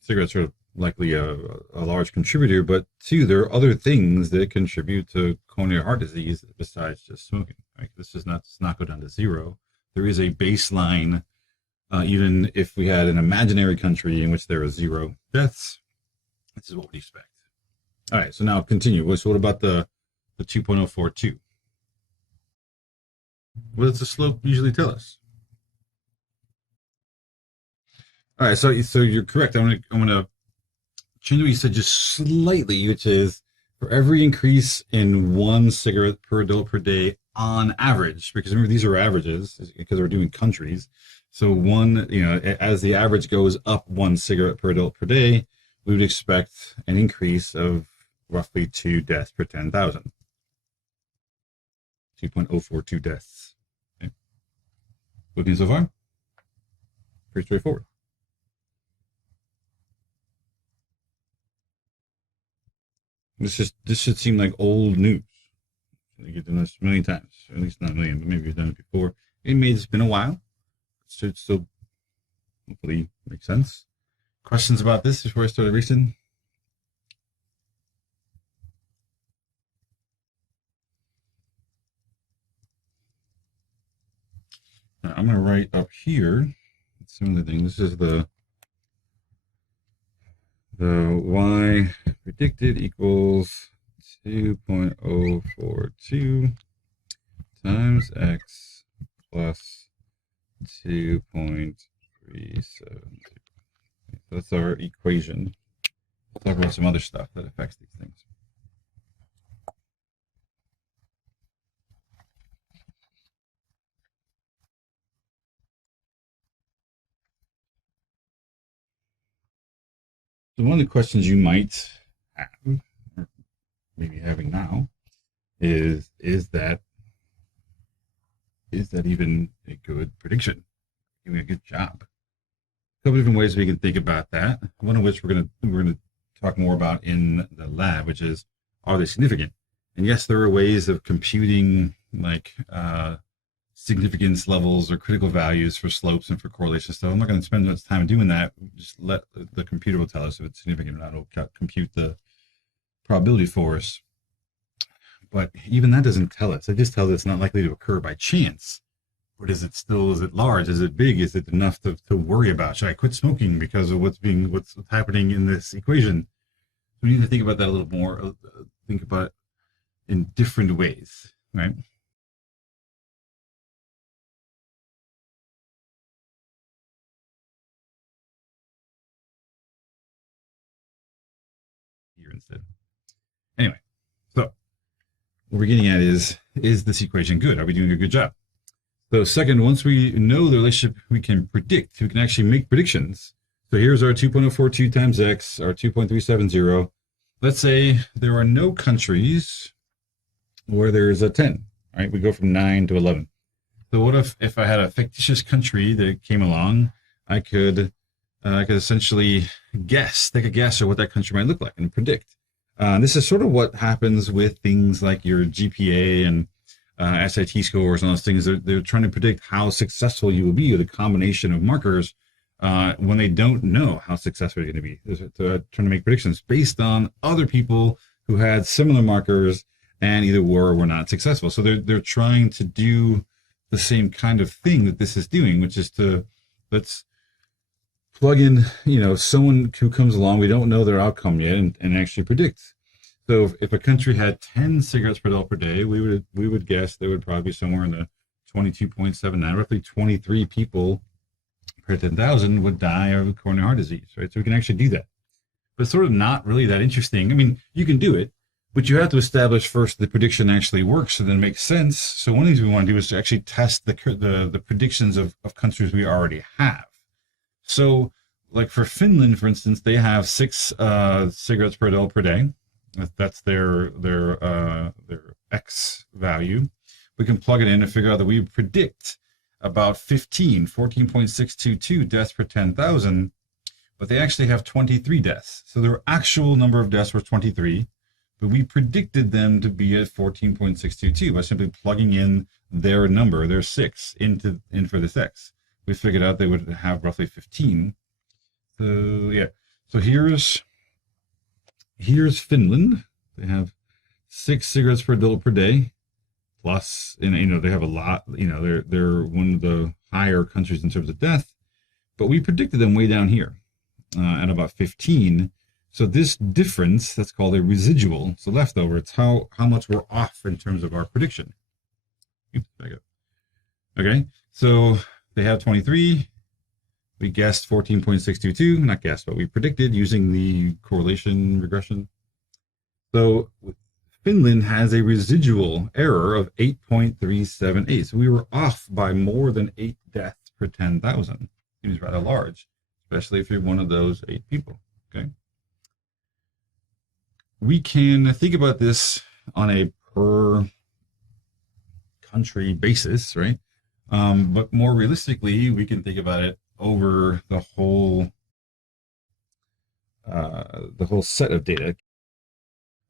cigarettes are likely a large contributor, but 2, there are other things that contribute to coronary heart disease besides just smoking. Right? This does not go down to 0. There is a baseline, even if we had an imaginary country in which there are 0 deaths. This is what we expect. All right, so now continue. So what about the 2.042? What does the slope usually tell us? All right, so you're correct. I'm gonna change what you said just slightly, which is for every increase in 1 cigarette per adult per day on average, because remember these are averages because we're doing countries. So one, as the average goes up 1 cigarette per adult per day, we would expect an increase of roughly 2 deaths per 10,000. 2.042 deaths. Okay. Looking so far? Pretty straightforward. This should seem like old news. You've done this a million times, or at least not a million, but maybe you've done it before. It's been a while. It should still hopefully make sense. Questions about this before I start erasing? Now, I'm going to write up here similar thing. This is the y predicted equals 2.042 times x plus 2.370. That's our equation. We'll talk about some other stuff that affects these things. So one of the questions you might have, or maybe having now, is that even a good prediction? Doing a good job? A couple different ways we can think about that. One of which we're gonna talk more about in the lab, which is, are they significant? And yes, there are ways of computing like significance levels or critical values for slopes and for correlation stuff. I'm not going to spend much time doing that. Just let the computer will tell us if it's significant or not. It'll compute the probability for us. But even that doesn't tell us. It just tells us it's not likely to occur by chance. But is it large? Is it big? Is it enough to worry about? Should I quit smoking because of what's happening in this equation? We need to think about that a little more. Think about it in different ways, right? Here instead. Anyway, so what we're getting at is this equation good? Are we doing a good job? So second, once we know the relationship, we can actually make predictions. So here's our 2.042 times x, our 2.370. Let's say there are no countries where there's a 10, right? We go from 9 to 11. So what if I had a fictitious country that came along, I could essentially take a guess at what that country might look like and predict. This is sort of what happens with things like your GPA and SAT scores and those things. They're trying to predict how successful you will be with a combination of markers when they don't know how successful you're going to be. They're trying to make predictions based on other people who had similar markers and either were or were not successful. So they're trying to do the same kind of thing that this is doing, which is let's plug in, someone who comes along, we don't know their outcome yet, and actually predict. So if a country had 10 cigarettes per adult per day, we would guess there would probably be somewhere in the 22.79, roughly 23 people per 10,000 would die of coronary heart disease, right? So we can actually do that. But it's sort of not really that interesting. I mean, you can do it, but you have to establish first the prediction actually works and then makes sense. So one of the things we want to do is to actually test the predictions of countries we already have. So like for Finland, for instance, they have 6 cigarettes per adult per day. That's their X value. We can plug it in and figure out that we predict about 14.622 deaths per 10,000, but they actually have 23 deaths. So their actual number of deaths was 23, but we predicted them to be at 14.622 by simply plugging in their number, their 6, in for this X. We figured out they would have roughly 15. So yeah, so here's Finland. They have 6 cigarettes per adult per day, plus, and they have a lot. They're one of the higher countries in terms of death, but we predicted them way down here at about 15. So this difference, that's called a residual. So leftover. It's how much we're off in terms of our prediction. Oops, back up. Okay, so they have 23. We guessed 14.622, not guessed, but we predicted using the correlation regression. So Finland has a residual error of 8.378. So we were off by more than 8 deaths per 10,000. Seems rather large, especially if you're one of those 8 people. Okay. We can think about this on a per country basis, right? But more realistically, we can think about it over the whole set of data.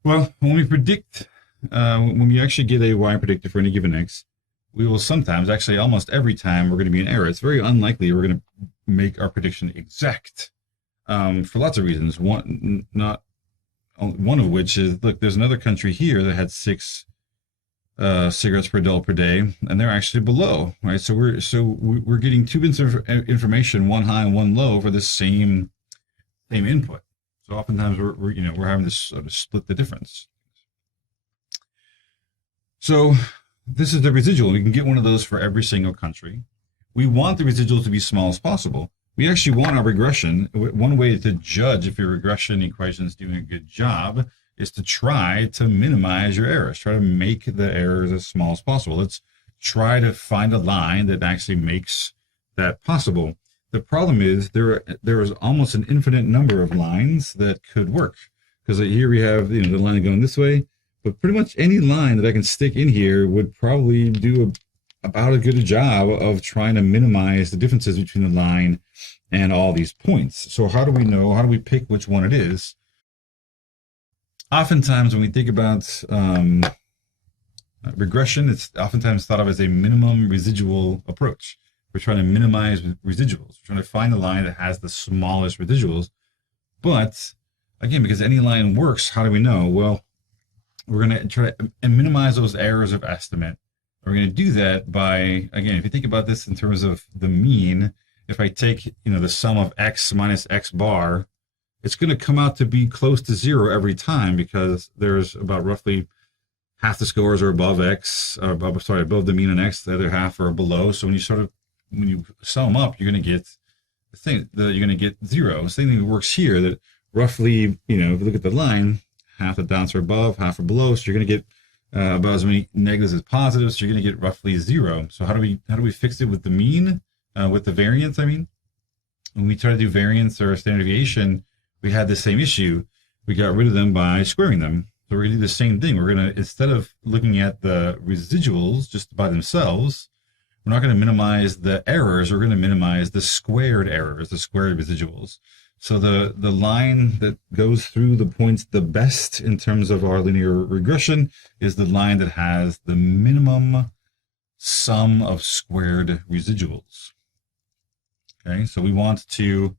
Well, when we predict, when we actually get a y predictor for any given x, we will sometimes, actually almost every time, we're going to be in error. It's very unlikely we're going to make our prediction exact for lots of reasons. One of which is, look, there's another country here that had 6 cigarettes per adult per day, and they're actually below, right? So we're getting 2 bits of information, one high and one low, for the same input. So oftentimes we're having to sort of split the difference. So this is the residual. We can get one of those for every single country. We want the residual to be small as possible. We actually want our regression. One way to judge if your regression equation is doing a good job is to try to minimize your errors. Try to make the errors as small as possible. Let's try to find a line that actually makes that possible. The problem is there is almost an infinite number of lines that could work, because here we have the line going this way, but pretty much any line that I can stick in here would probably do about as good a job of trying to minimize the differences between the line and all these points. So how do we know? How do we pick which one it is? Oftentimes when we think about regression, it's oftentimes thought of as a minimum residual approach. We're trying to minimize residuals. We're trying to find a line that has the smallest residuals. But again, because any line works, how do we know? Well, we're going to try to minimize those errors of estimate. We're going to do that by, again, if you think about this in terms of the mean, if I take, the sum of x minus x bar, it's going to come out to be close to 0 every time, because there's about roughly half the scores are above x, above the mean on x, the other half are below. So when you sum them up, you're going to get you're going to get 0. The same thing works here, that roughly, if you look at the line, half the dots are above, half are below. So you're going to get about as many negatives as positives. So you're going to get roughly 0. So how do we fix it with the mean, with the variance? I mean, when we try to do variance or standard deviation, we had the same issue. We got rid of them by squaring them. So we're going to do the same thing. We're going to, instead of looking at the residuals just by themselves, we're not going to minimize the errors. We're going to minimize the squared errors, the squared residuals. So the line that goes through the points the best in terms of our linear regression is the line that has the minimum sum of squared residuals. Okay, so we want to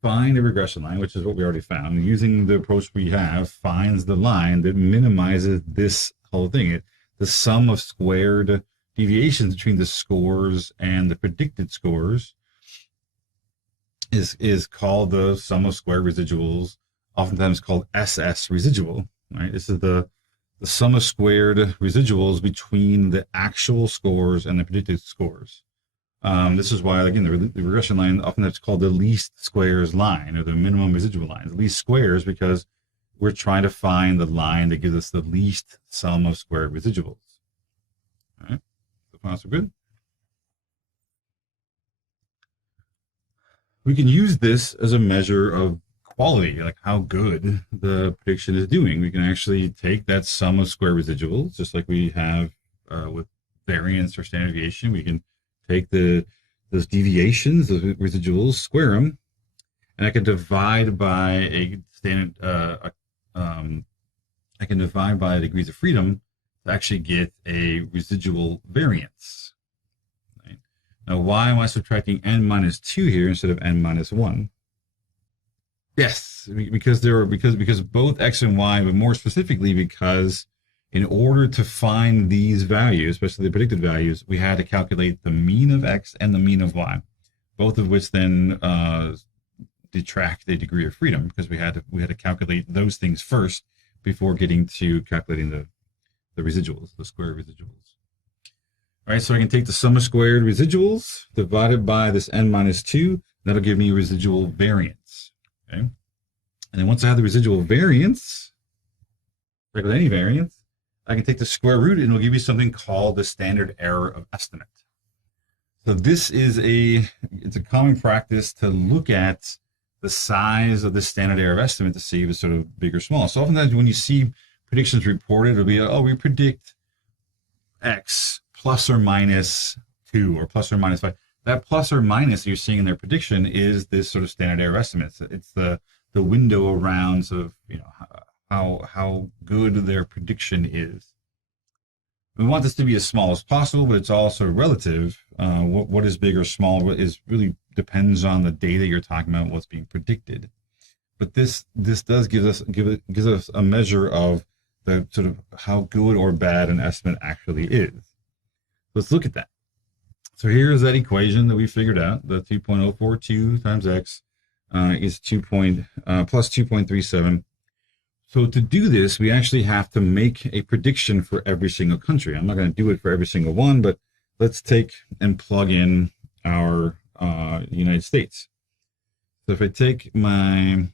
find a regression line, which is what we already found. Using the approach we have, finds the line that minimizes this whole thing. The sum of squared deviations between the scores and the predicted scores is called the sum of squared residuals, oftentimes called SS residual. Right? This is the sum of squared residuals between the actual scores and the predicted scores. This is why, again, the regression line often is called the least squares line, or the minimum residual line. The least squares, because we're trying to find the line that gives us the least sum of squared residuals. All right, so far so good. We can use this as a measure of quality, like how good the prediction is doing. We can actually take that sum of square residuals, just like we have with variance or standard deviation. We can take those deviations, those residuals, square them, and I can divide by a standard. I can divide by degrees of freedom to actually get a residual variance. Right? Now, why am I subtracting n minus 2 here instead of n minus 1? Yes, because both x and y, but more specifically because in order to find these values, especially the predicted values, we had to calculate the mean of x and the mean of y, both of which then detract the degree of freedom, because we had to calculate those things first before getting to calculating the residuals, the square residuals. All right, so I can take the sum of squared residuals divided by this n minus 2. That'll give me residual variance. Okay. And then once I have the residual variance, like with any variance, I can take the square root and it'll give you something called the standard error of estimate. So this is it's a common practice to look at the size of the standard error of estimate to see if it's sort of big or small. So oftentimes when you see predictions reported, it'll be, oh, we predict X plus or minus 2 or plus or minus 5. That plus or minus you're seeing in their prediction is this sort of standard error estimate. It's the window around sort of, you know, how good their prediction is. We want this to be as small as possible, but it's also relative. What is big or small is really depends on the data you're talking about, what's being predicted. But this does gives us a measure of the sort of how good or bad an estimate actually is. Let's look at that. So here's that equation that we figured out. The 2.042 times x is plus 2.37. So to do this, we actually have to make a prediction for every single country. I'm not going to do it for every single one, but let's take and plug in our United States. So if I take my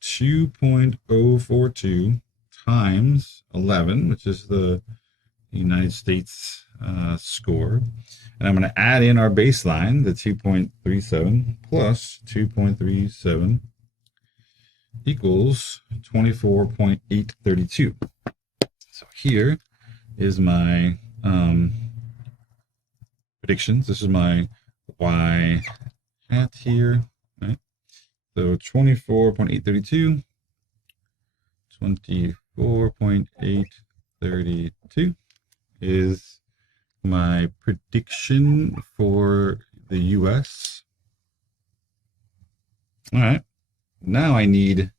2.042 times 11, which is the United States score, and I'm going to add in our baseline, the 2.37 plus 2.37 equals 24.832. So here is my predictions. This is my y hat here, right? So 24.832, 24.832 is my prediction for the US. All right. Now I need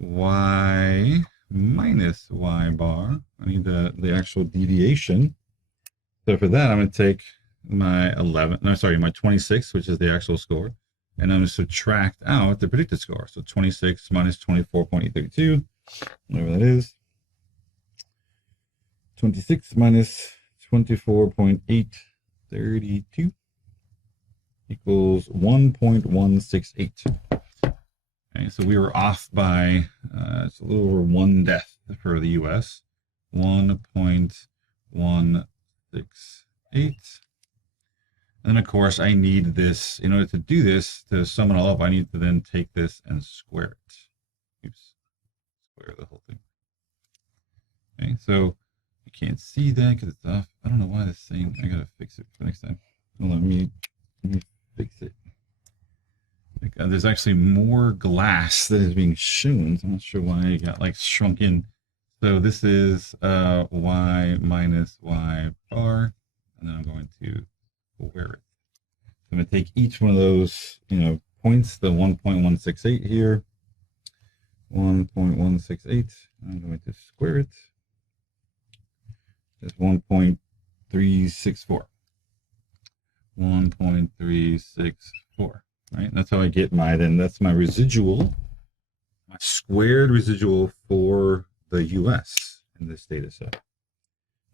y minus y bar. I need the actual deviation. So for that, I'm going to take my 26, which is the actual score, and I'm going to subtract out the predicted score. So 26 minus 24.832, whatever that is. 26 minus 24.832 equals 1.168. Okay, so we were off by it's a little over 1 death for the US, 1.168. And then of course I need this, in order to do this, to sum it all up, I need to then take this and square it. Oops, square the whole thing. Okay, so you can't see that because it's off. I don't know why this thing, I gotta fix it for next time. Hold on, let me fix it. There's actually more glass that is being shown. So I'm not sure why it got like shrunk in. So this is y minus y bar, and then I'm going to square it. So I'm going to take each one of those, points, the 1.168 here, 1.168. I'm going to square it. It's 1.364. 1.364. Right, and that's how I get that's my residual, my squared residual for the US in this data set.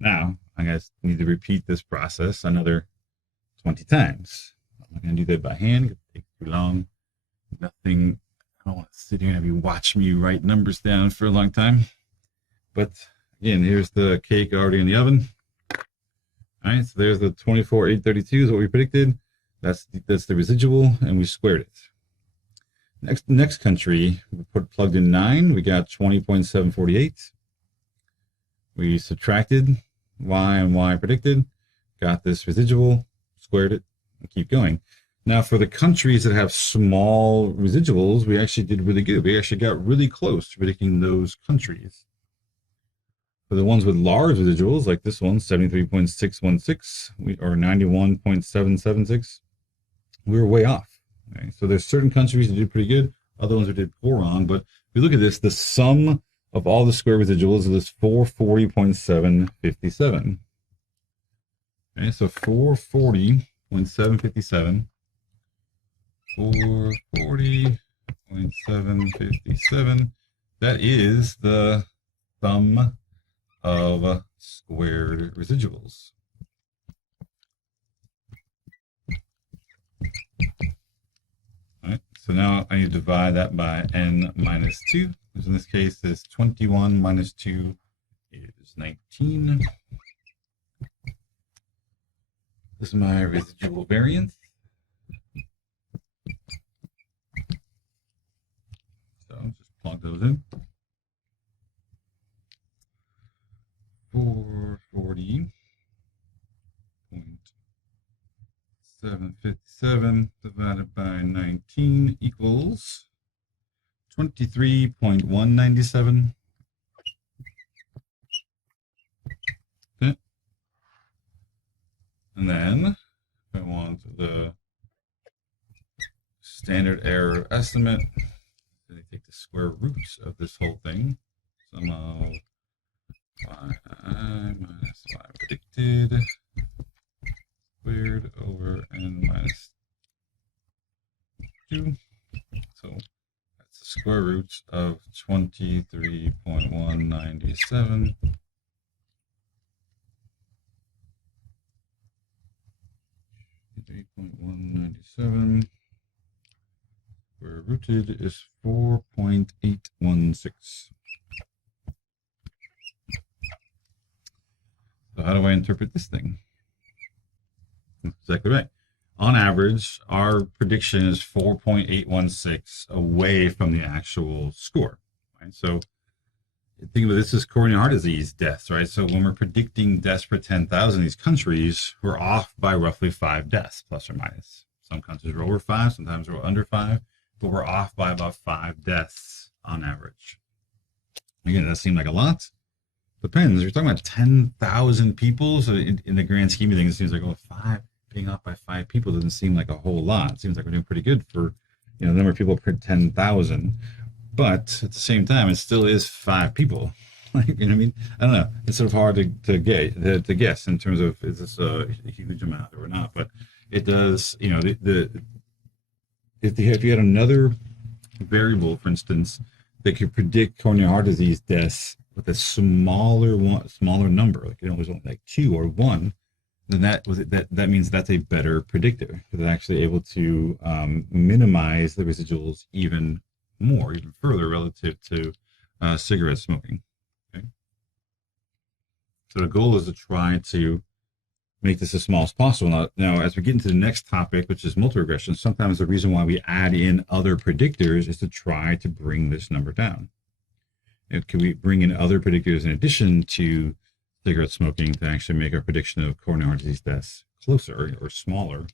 Now, I guess need to repeat this process another 20 times. I'm not going to do that by hand. It takes too long. I don't want to sit here and have you watch me write numbers down for a long time. But again, here's the cake already in the oven. All right, so there's the 24.832 is what we predicted. That's the residual, and we squared it. Next country, we plugged in 9. We got 20.748. We subtracted y and y predicted, got this residual, squared it, and keep going. Now, for the countries that have small residuals, we actually did really good. We actually got really close to predicting those countries. For the ones with large residuals, like this one, 73.616 or 91.776, we were way off. Okay? So there's certain countries that did pretty good, other ones that did poor wrong. But if you look at this, the sum of all the square residuals is 440.757. Okay, so 440.757. 440.757. That is the sum of squared residuals. So now I need to divide that by n minus 2, which in this case is 21 minus 2 is 19. This is my residual variance. So just plug those in. 440.757 divided by 19 equals 23.197. Okay. And then if I want the standard error estimate, I take the square roots of this whole thing. Sum of y minus y predicted squared over n minus 2. So that's the square root of 23.197. Square rooted is 4.816. So how do I interpret this thing? That's exactly right. On average, our prediction is 4.816 away from the actual score. Right? So think of this as coronary heart disease deaths, right? So when we're predicting deaths per 10,000 in these countries, we're off by roughly 5 deaths, plus or minus. Some countries are over 5, sometimes we're under 5, but we're off by about 5 deaths on average. Again, that seems like a lot. Depends. You're talking about 10,000 people, so in the grand scheme of things, it seems like, oh, 5 being off by 5 people doesn't seem like a whole lot. It seems like we're doing pretty good for, the number of people per 10,000. But at the same time, it still is 5 people. Like, you know what I mean? I don't know. It's sort of hard to guess in terms of is this a huge amount or not. But it does. If you had another variable, for instance, that could predict coronary heart disease deaths with a smaller number, like it was only like 2 or 1, then that means that's a better predictor. They're actually able to minimize the residuals even further relative to cigarette smoking. Okay? So the goal is to try to make this as small as possible. Now, as we get into the next topic, which is multiple regression, sometimes the reason why we add in other predictors is to try to bring this number down. Can we bring in other predictors in addition to cigarette smoking to actually make our prediction of coronary heart disease deaths closer or smaller,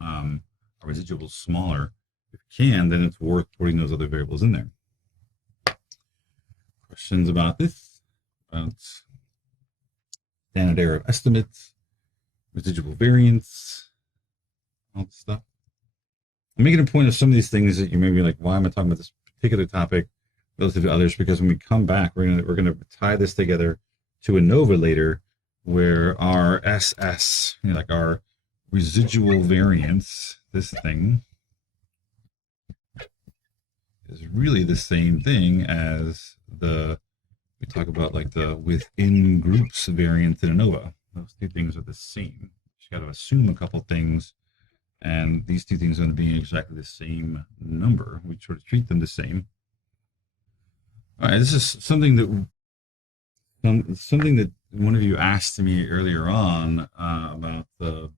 our residuals smaller? If you can, then it's worth putting those other variables in there. Questions about this? About standard error of estimates, residual variance, all this stuff. I'm making a point of some of these things that you may be like, why am I talking about this particular topic relative to others? Because when we come back, we're gonna tie this together to ANOVA later, where our SS, like our residual variance, this thing, is really the same thing as we talk about like the within groups variance in ANOVA. Those two things are the same. You got to assume a couple things, and these two things are going to be exactly the same number. We sort of treat them the same. All right, this is something that one of you asked me earlier on about the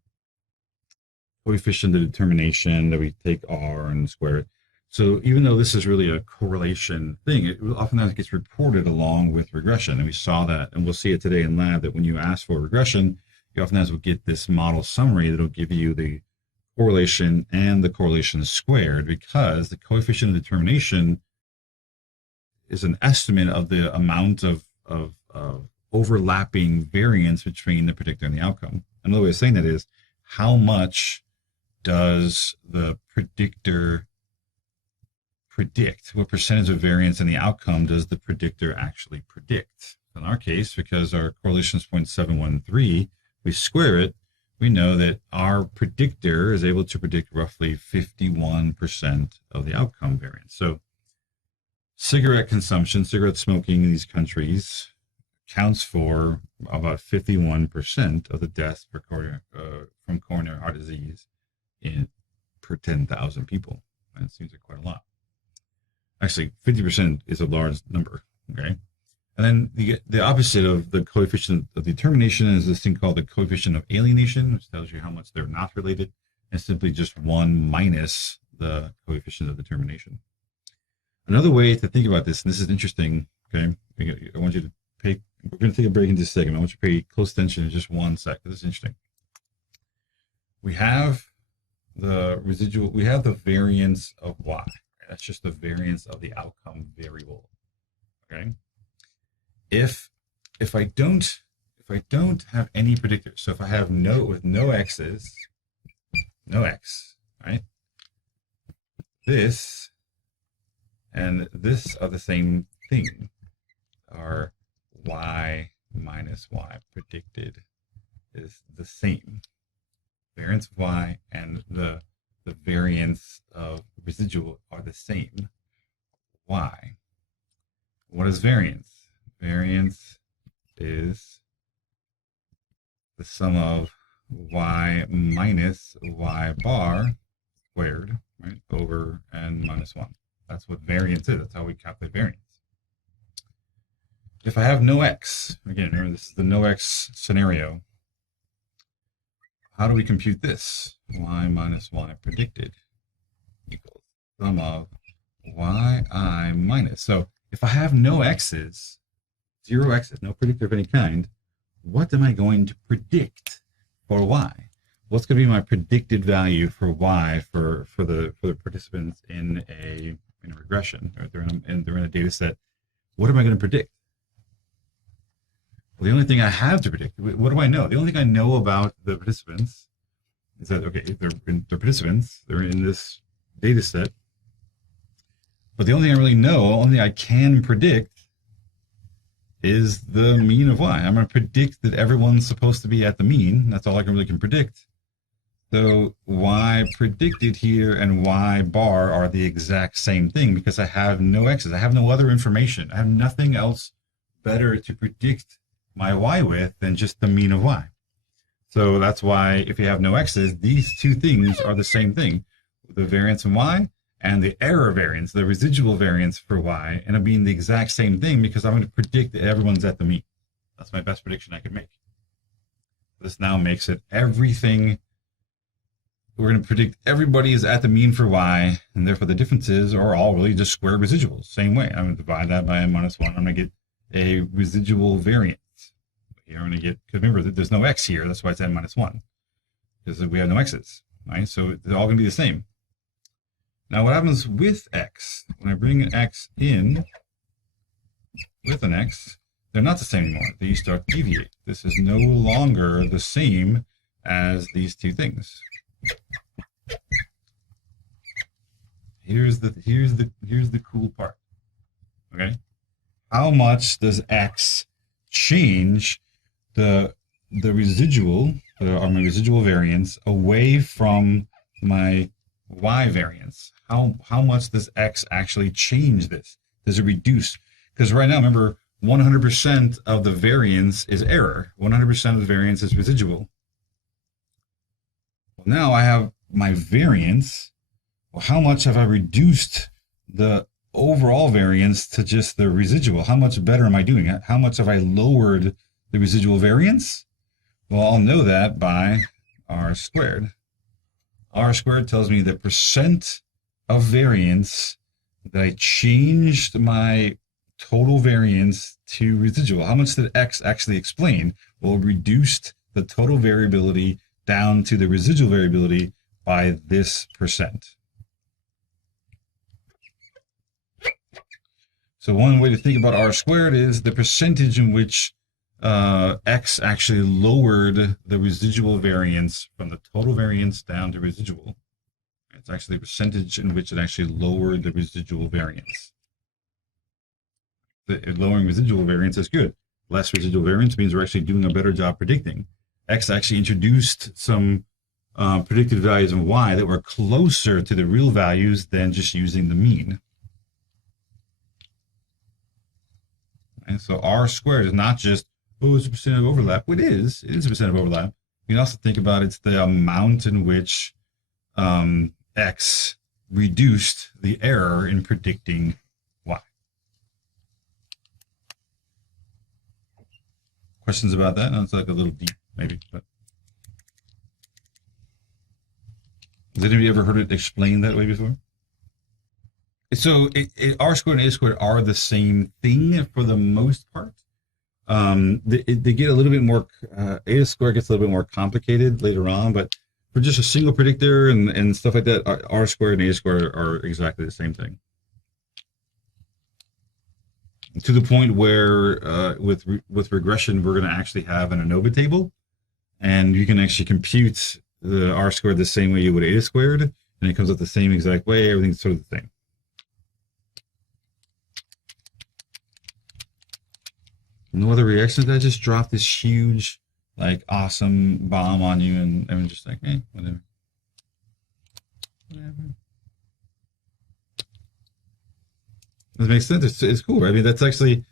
coefficient of determination that we take R and square it. So even though this is really a correlation thing, it oftentimes gets reported along with regression. And we saw that, and we'll see it today in lab, that when you ask for regression, you oftentimes will get this model summary that'll give you the correlation and the correlation squared, because the coefficient of determination is an estimate of the amount of overlapping variance between the predictor and the outcome. Another way of saying that is, how much does the predictor predict? What percentage of variance in the outcome does the predictor actually predict? In our case, because our correlation is 0.713, we square it, we know that our predictor is able to predict roughly 51% of the outcome variance. So cigarette consumption, cigarette smoking in these countries accounts for about 51% of the deaths from coronary heart disease per 10,000 people. That seems like quite a lot. Actually, 50% is a large number, okay? And then the opposite of the coefficient of determination is this thing called the coefficient of alienation, which tells you how much they're not related. It's simply just 1 minus the coefficient of determination. Another way to think about this, and this is interesting, okay? I want you to pay, we're going to take a break in just a second. I want you to pay close attention in just 1 sec. This is interesting. We have the residual, we have the variance of y. That's just the variance of the outcome variable, okay? If I don't have any predictors, so if I have no x's, no x, right? This and this are the same thing, are y minus y predicted is the same. Variance of y and the variance of residual are the same. Y. What is variance? Variance is the sum of y minus y bar squared, right, over n minus 1. That's what variance is. That's how we calculate variance. If I have no x, again, remember this is the no x scenario, how do we compute this? Y minus y predicted equals sum of yi minus. So if I have no x's, 0 x's, no predictor of any kind, what am I going to predict for y? What's going to be my predicted value for y for the participants in a regression, or they're in a data set? What am I going to predict? Well, the only thing I have to predict, what do I know? The only thing I know about the participants is that, okay, they're participants, they're in this data set, but the only thing I really know, the only thing I can predict is the mean of y. I'm going to predict that everyone's supposed to be at the mean. That's all I really can predict. So y predicted here and y bar are the exact same thing because I have no x's. I have no other information. I have nothing else better to predict my y with than just the mean of y. So that's why if you have no x's, these two things are the same thing. The variance in y and the error variance, the residual variance for y, end up being the exact same thing because I'm going to predict that everyone's at the mean. That's my best prediction I could make. This now makes it everything. We're going to predict everybody is at the mean for y, and therefore the differences are all really just square residuals. Same way. I'm going to divide that by n minus 1. I'm going to get a residual variance. Here I'm going to get, because remember, there's no x here. That's why it's n minus 1, because we have no x's, right? So they're all going to be the same. Now, what happens with x? When I bring an x in with an x, they're not the same anymore. They start to deviate. This is no longer the same as these two things. Here's the cool part. Okay, how much does x change the residual or my residual variance away from my y variance? How much does x actually change this? Does it reduce? Because right now, remember, 100% of the variance is error. 100% of the variance is residual. Well, now I have my variance. Well, how much have I reduced the overall variance to just the residual? How much better am I doing? How much have I lowered the residual variance? Well, I'll know that by r squared. R squared tells me the percent of variance that I changed my total variance to residual. How much did x actually explain? Well, it reduced the total variability down to the residual variability by this percent. So one way to think about r squared is the percentage in which x actually lowered the residual variance from the total variance down to residual. It's actually the percentage in which it actually lowered the residual variance. Lowering residual variance is good. Less residual variance means we're actually doing a better job predicting. X actually introduced some predicted values of y that were closer to the real values than just using the mean. And so r squared is not just, oh, it's a percent of overlap. Well, it is a percent of overlap. You can also think about it's the amount in which x reduced the error in predicting y. Questions about that? No, it's like a little deep, maybe. But has anybody ever heard it explained that way before? So R squared and A squared are the same thing for the most part. They get a little bit more, A squared gets a little bit more complicated later on, but for just a single predictor and stuff like that, R squared and A squared are exactly the same thing. To the point where with regression, we're going to actually have an ANOVA table, and you can actually compute the R squared the same way you would A squared, and it comes out the same exact way. Everything's sort of the same. No other reactions. I just dropped this huge, like, awesome bomb on you, and everyone's just like, hey, whatever. That makes sense. It's cool, right? I mean, that's actually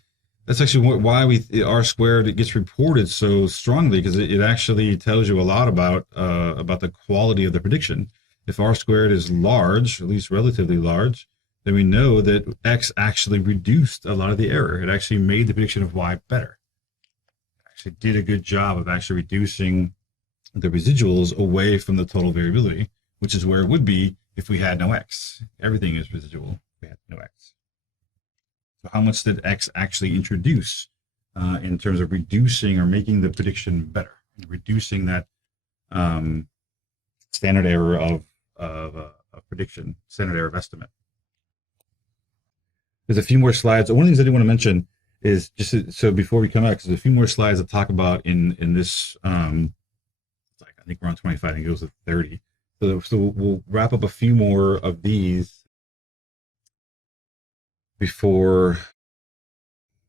why R squared, it gets reported so strongly, because it actually tells you a lot about the quality of the prediction. If R squared is large, at least relatively large, then we know that X actually reduced a lot of the error. It actually made the prediction of Y better. It actually did a good job of actually reducing the residuals away from the total variability, which is where it would be if we had no X. Everything is residual if we had no X. So how much did X actually introduce in terms of reducing or making the prediction better, reducing that standard error of prediction, standard error of estimate? There's a few more slides. One of the things I do want to mention is just so before we come out, because there's a few more slides to talk about in this. Like, I think we're on 25. I think it goes to 30. So we'll wrap up a few more of these before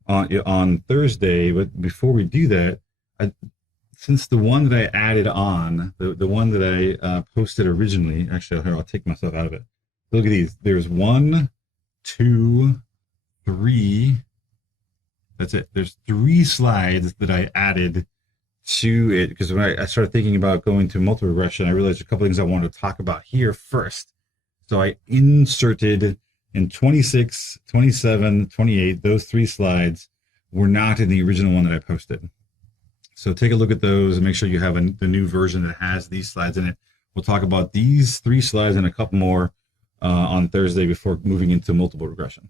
on Thursday. But before we do that, since the one that I added on, the one that I posted originally, actually, here, I'll take myself out of it. Look at these. There's 1, 2, 3. That's it. There's 3 slides that I added to it, because when I started thinking about going to multiple regression, I realized a couple things I wanted to talk about here first. So I inserted in 26, 27, 28, those 3 slides were not in the original one that I posted. So take a look at those and make sure you have the new version that has these slides in it. We'll talk about these 3 slides and a couple more on Thursday before moving into multiple regression.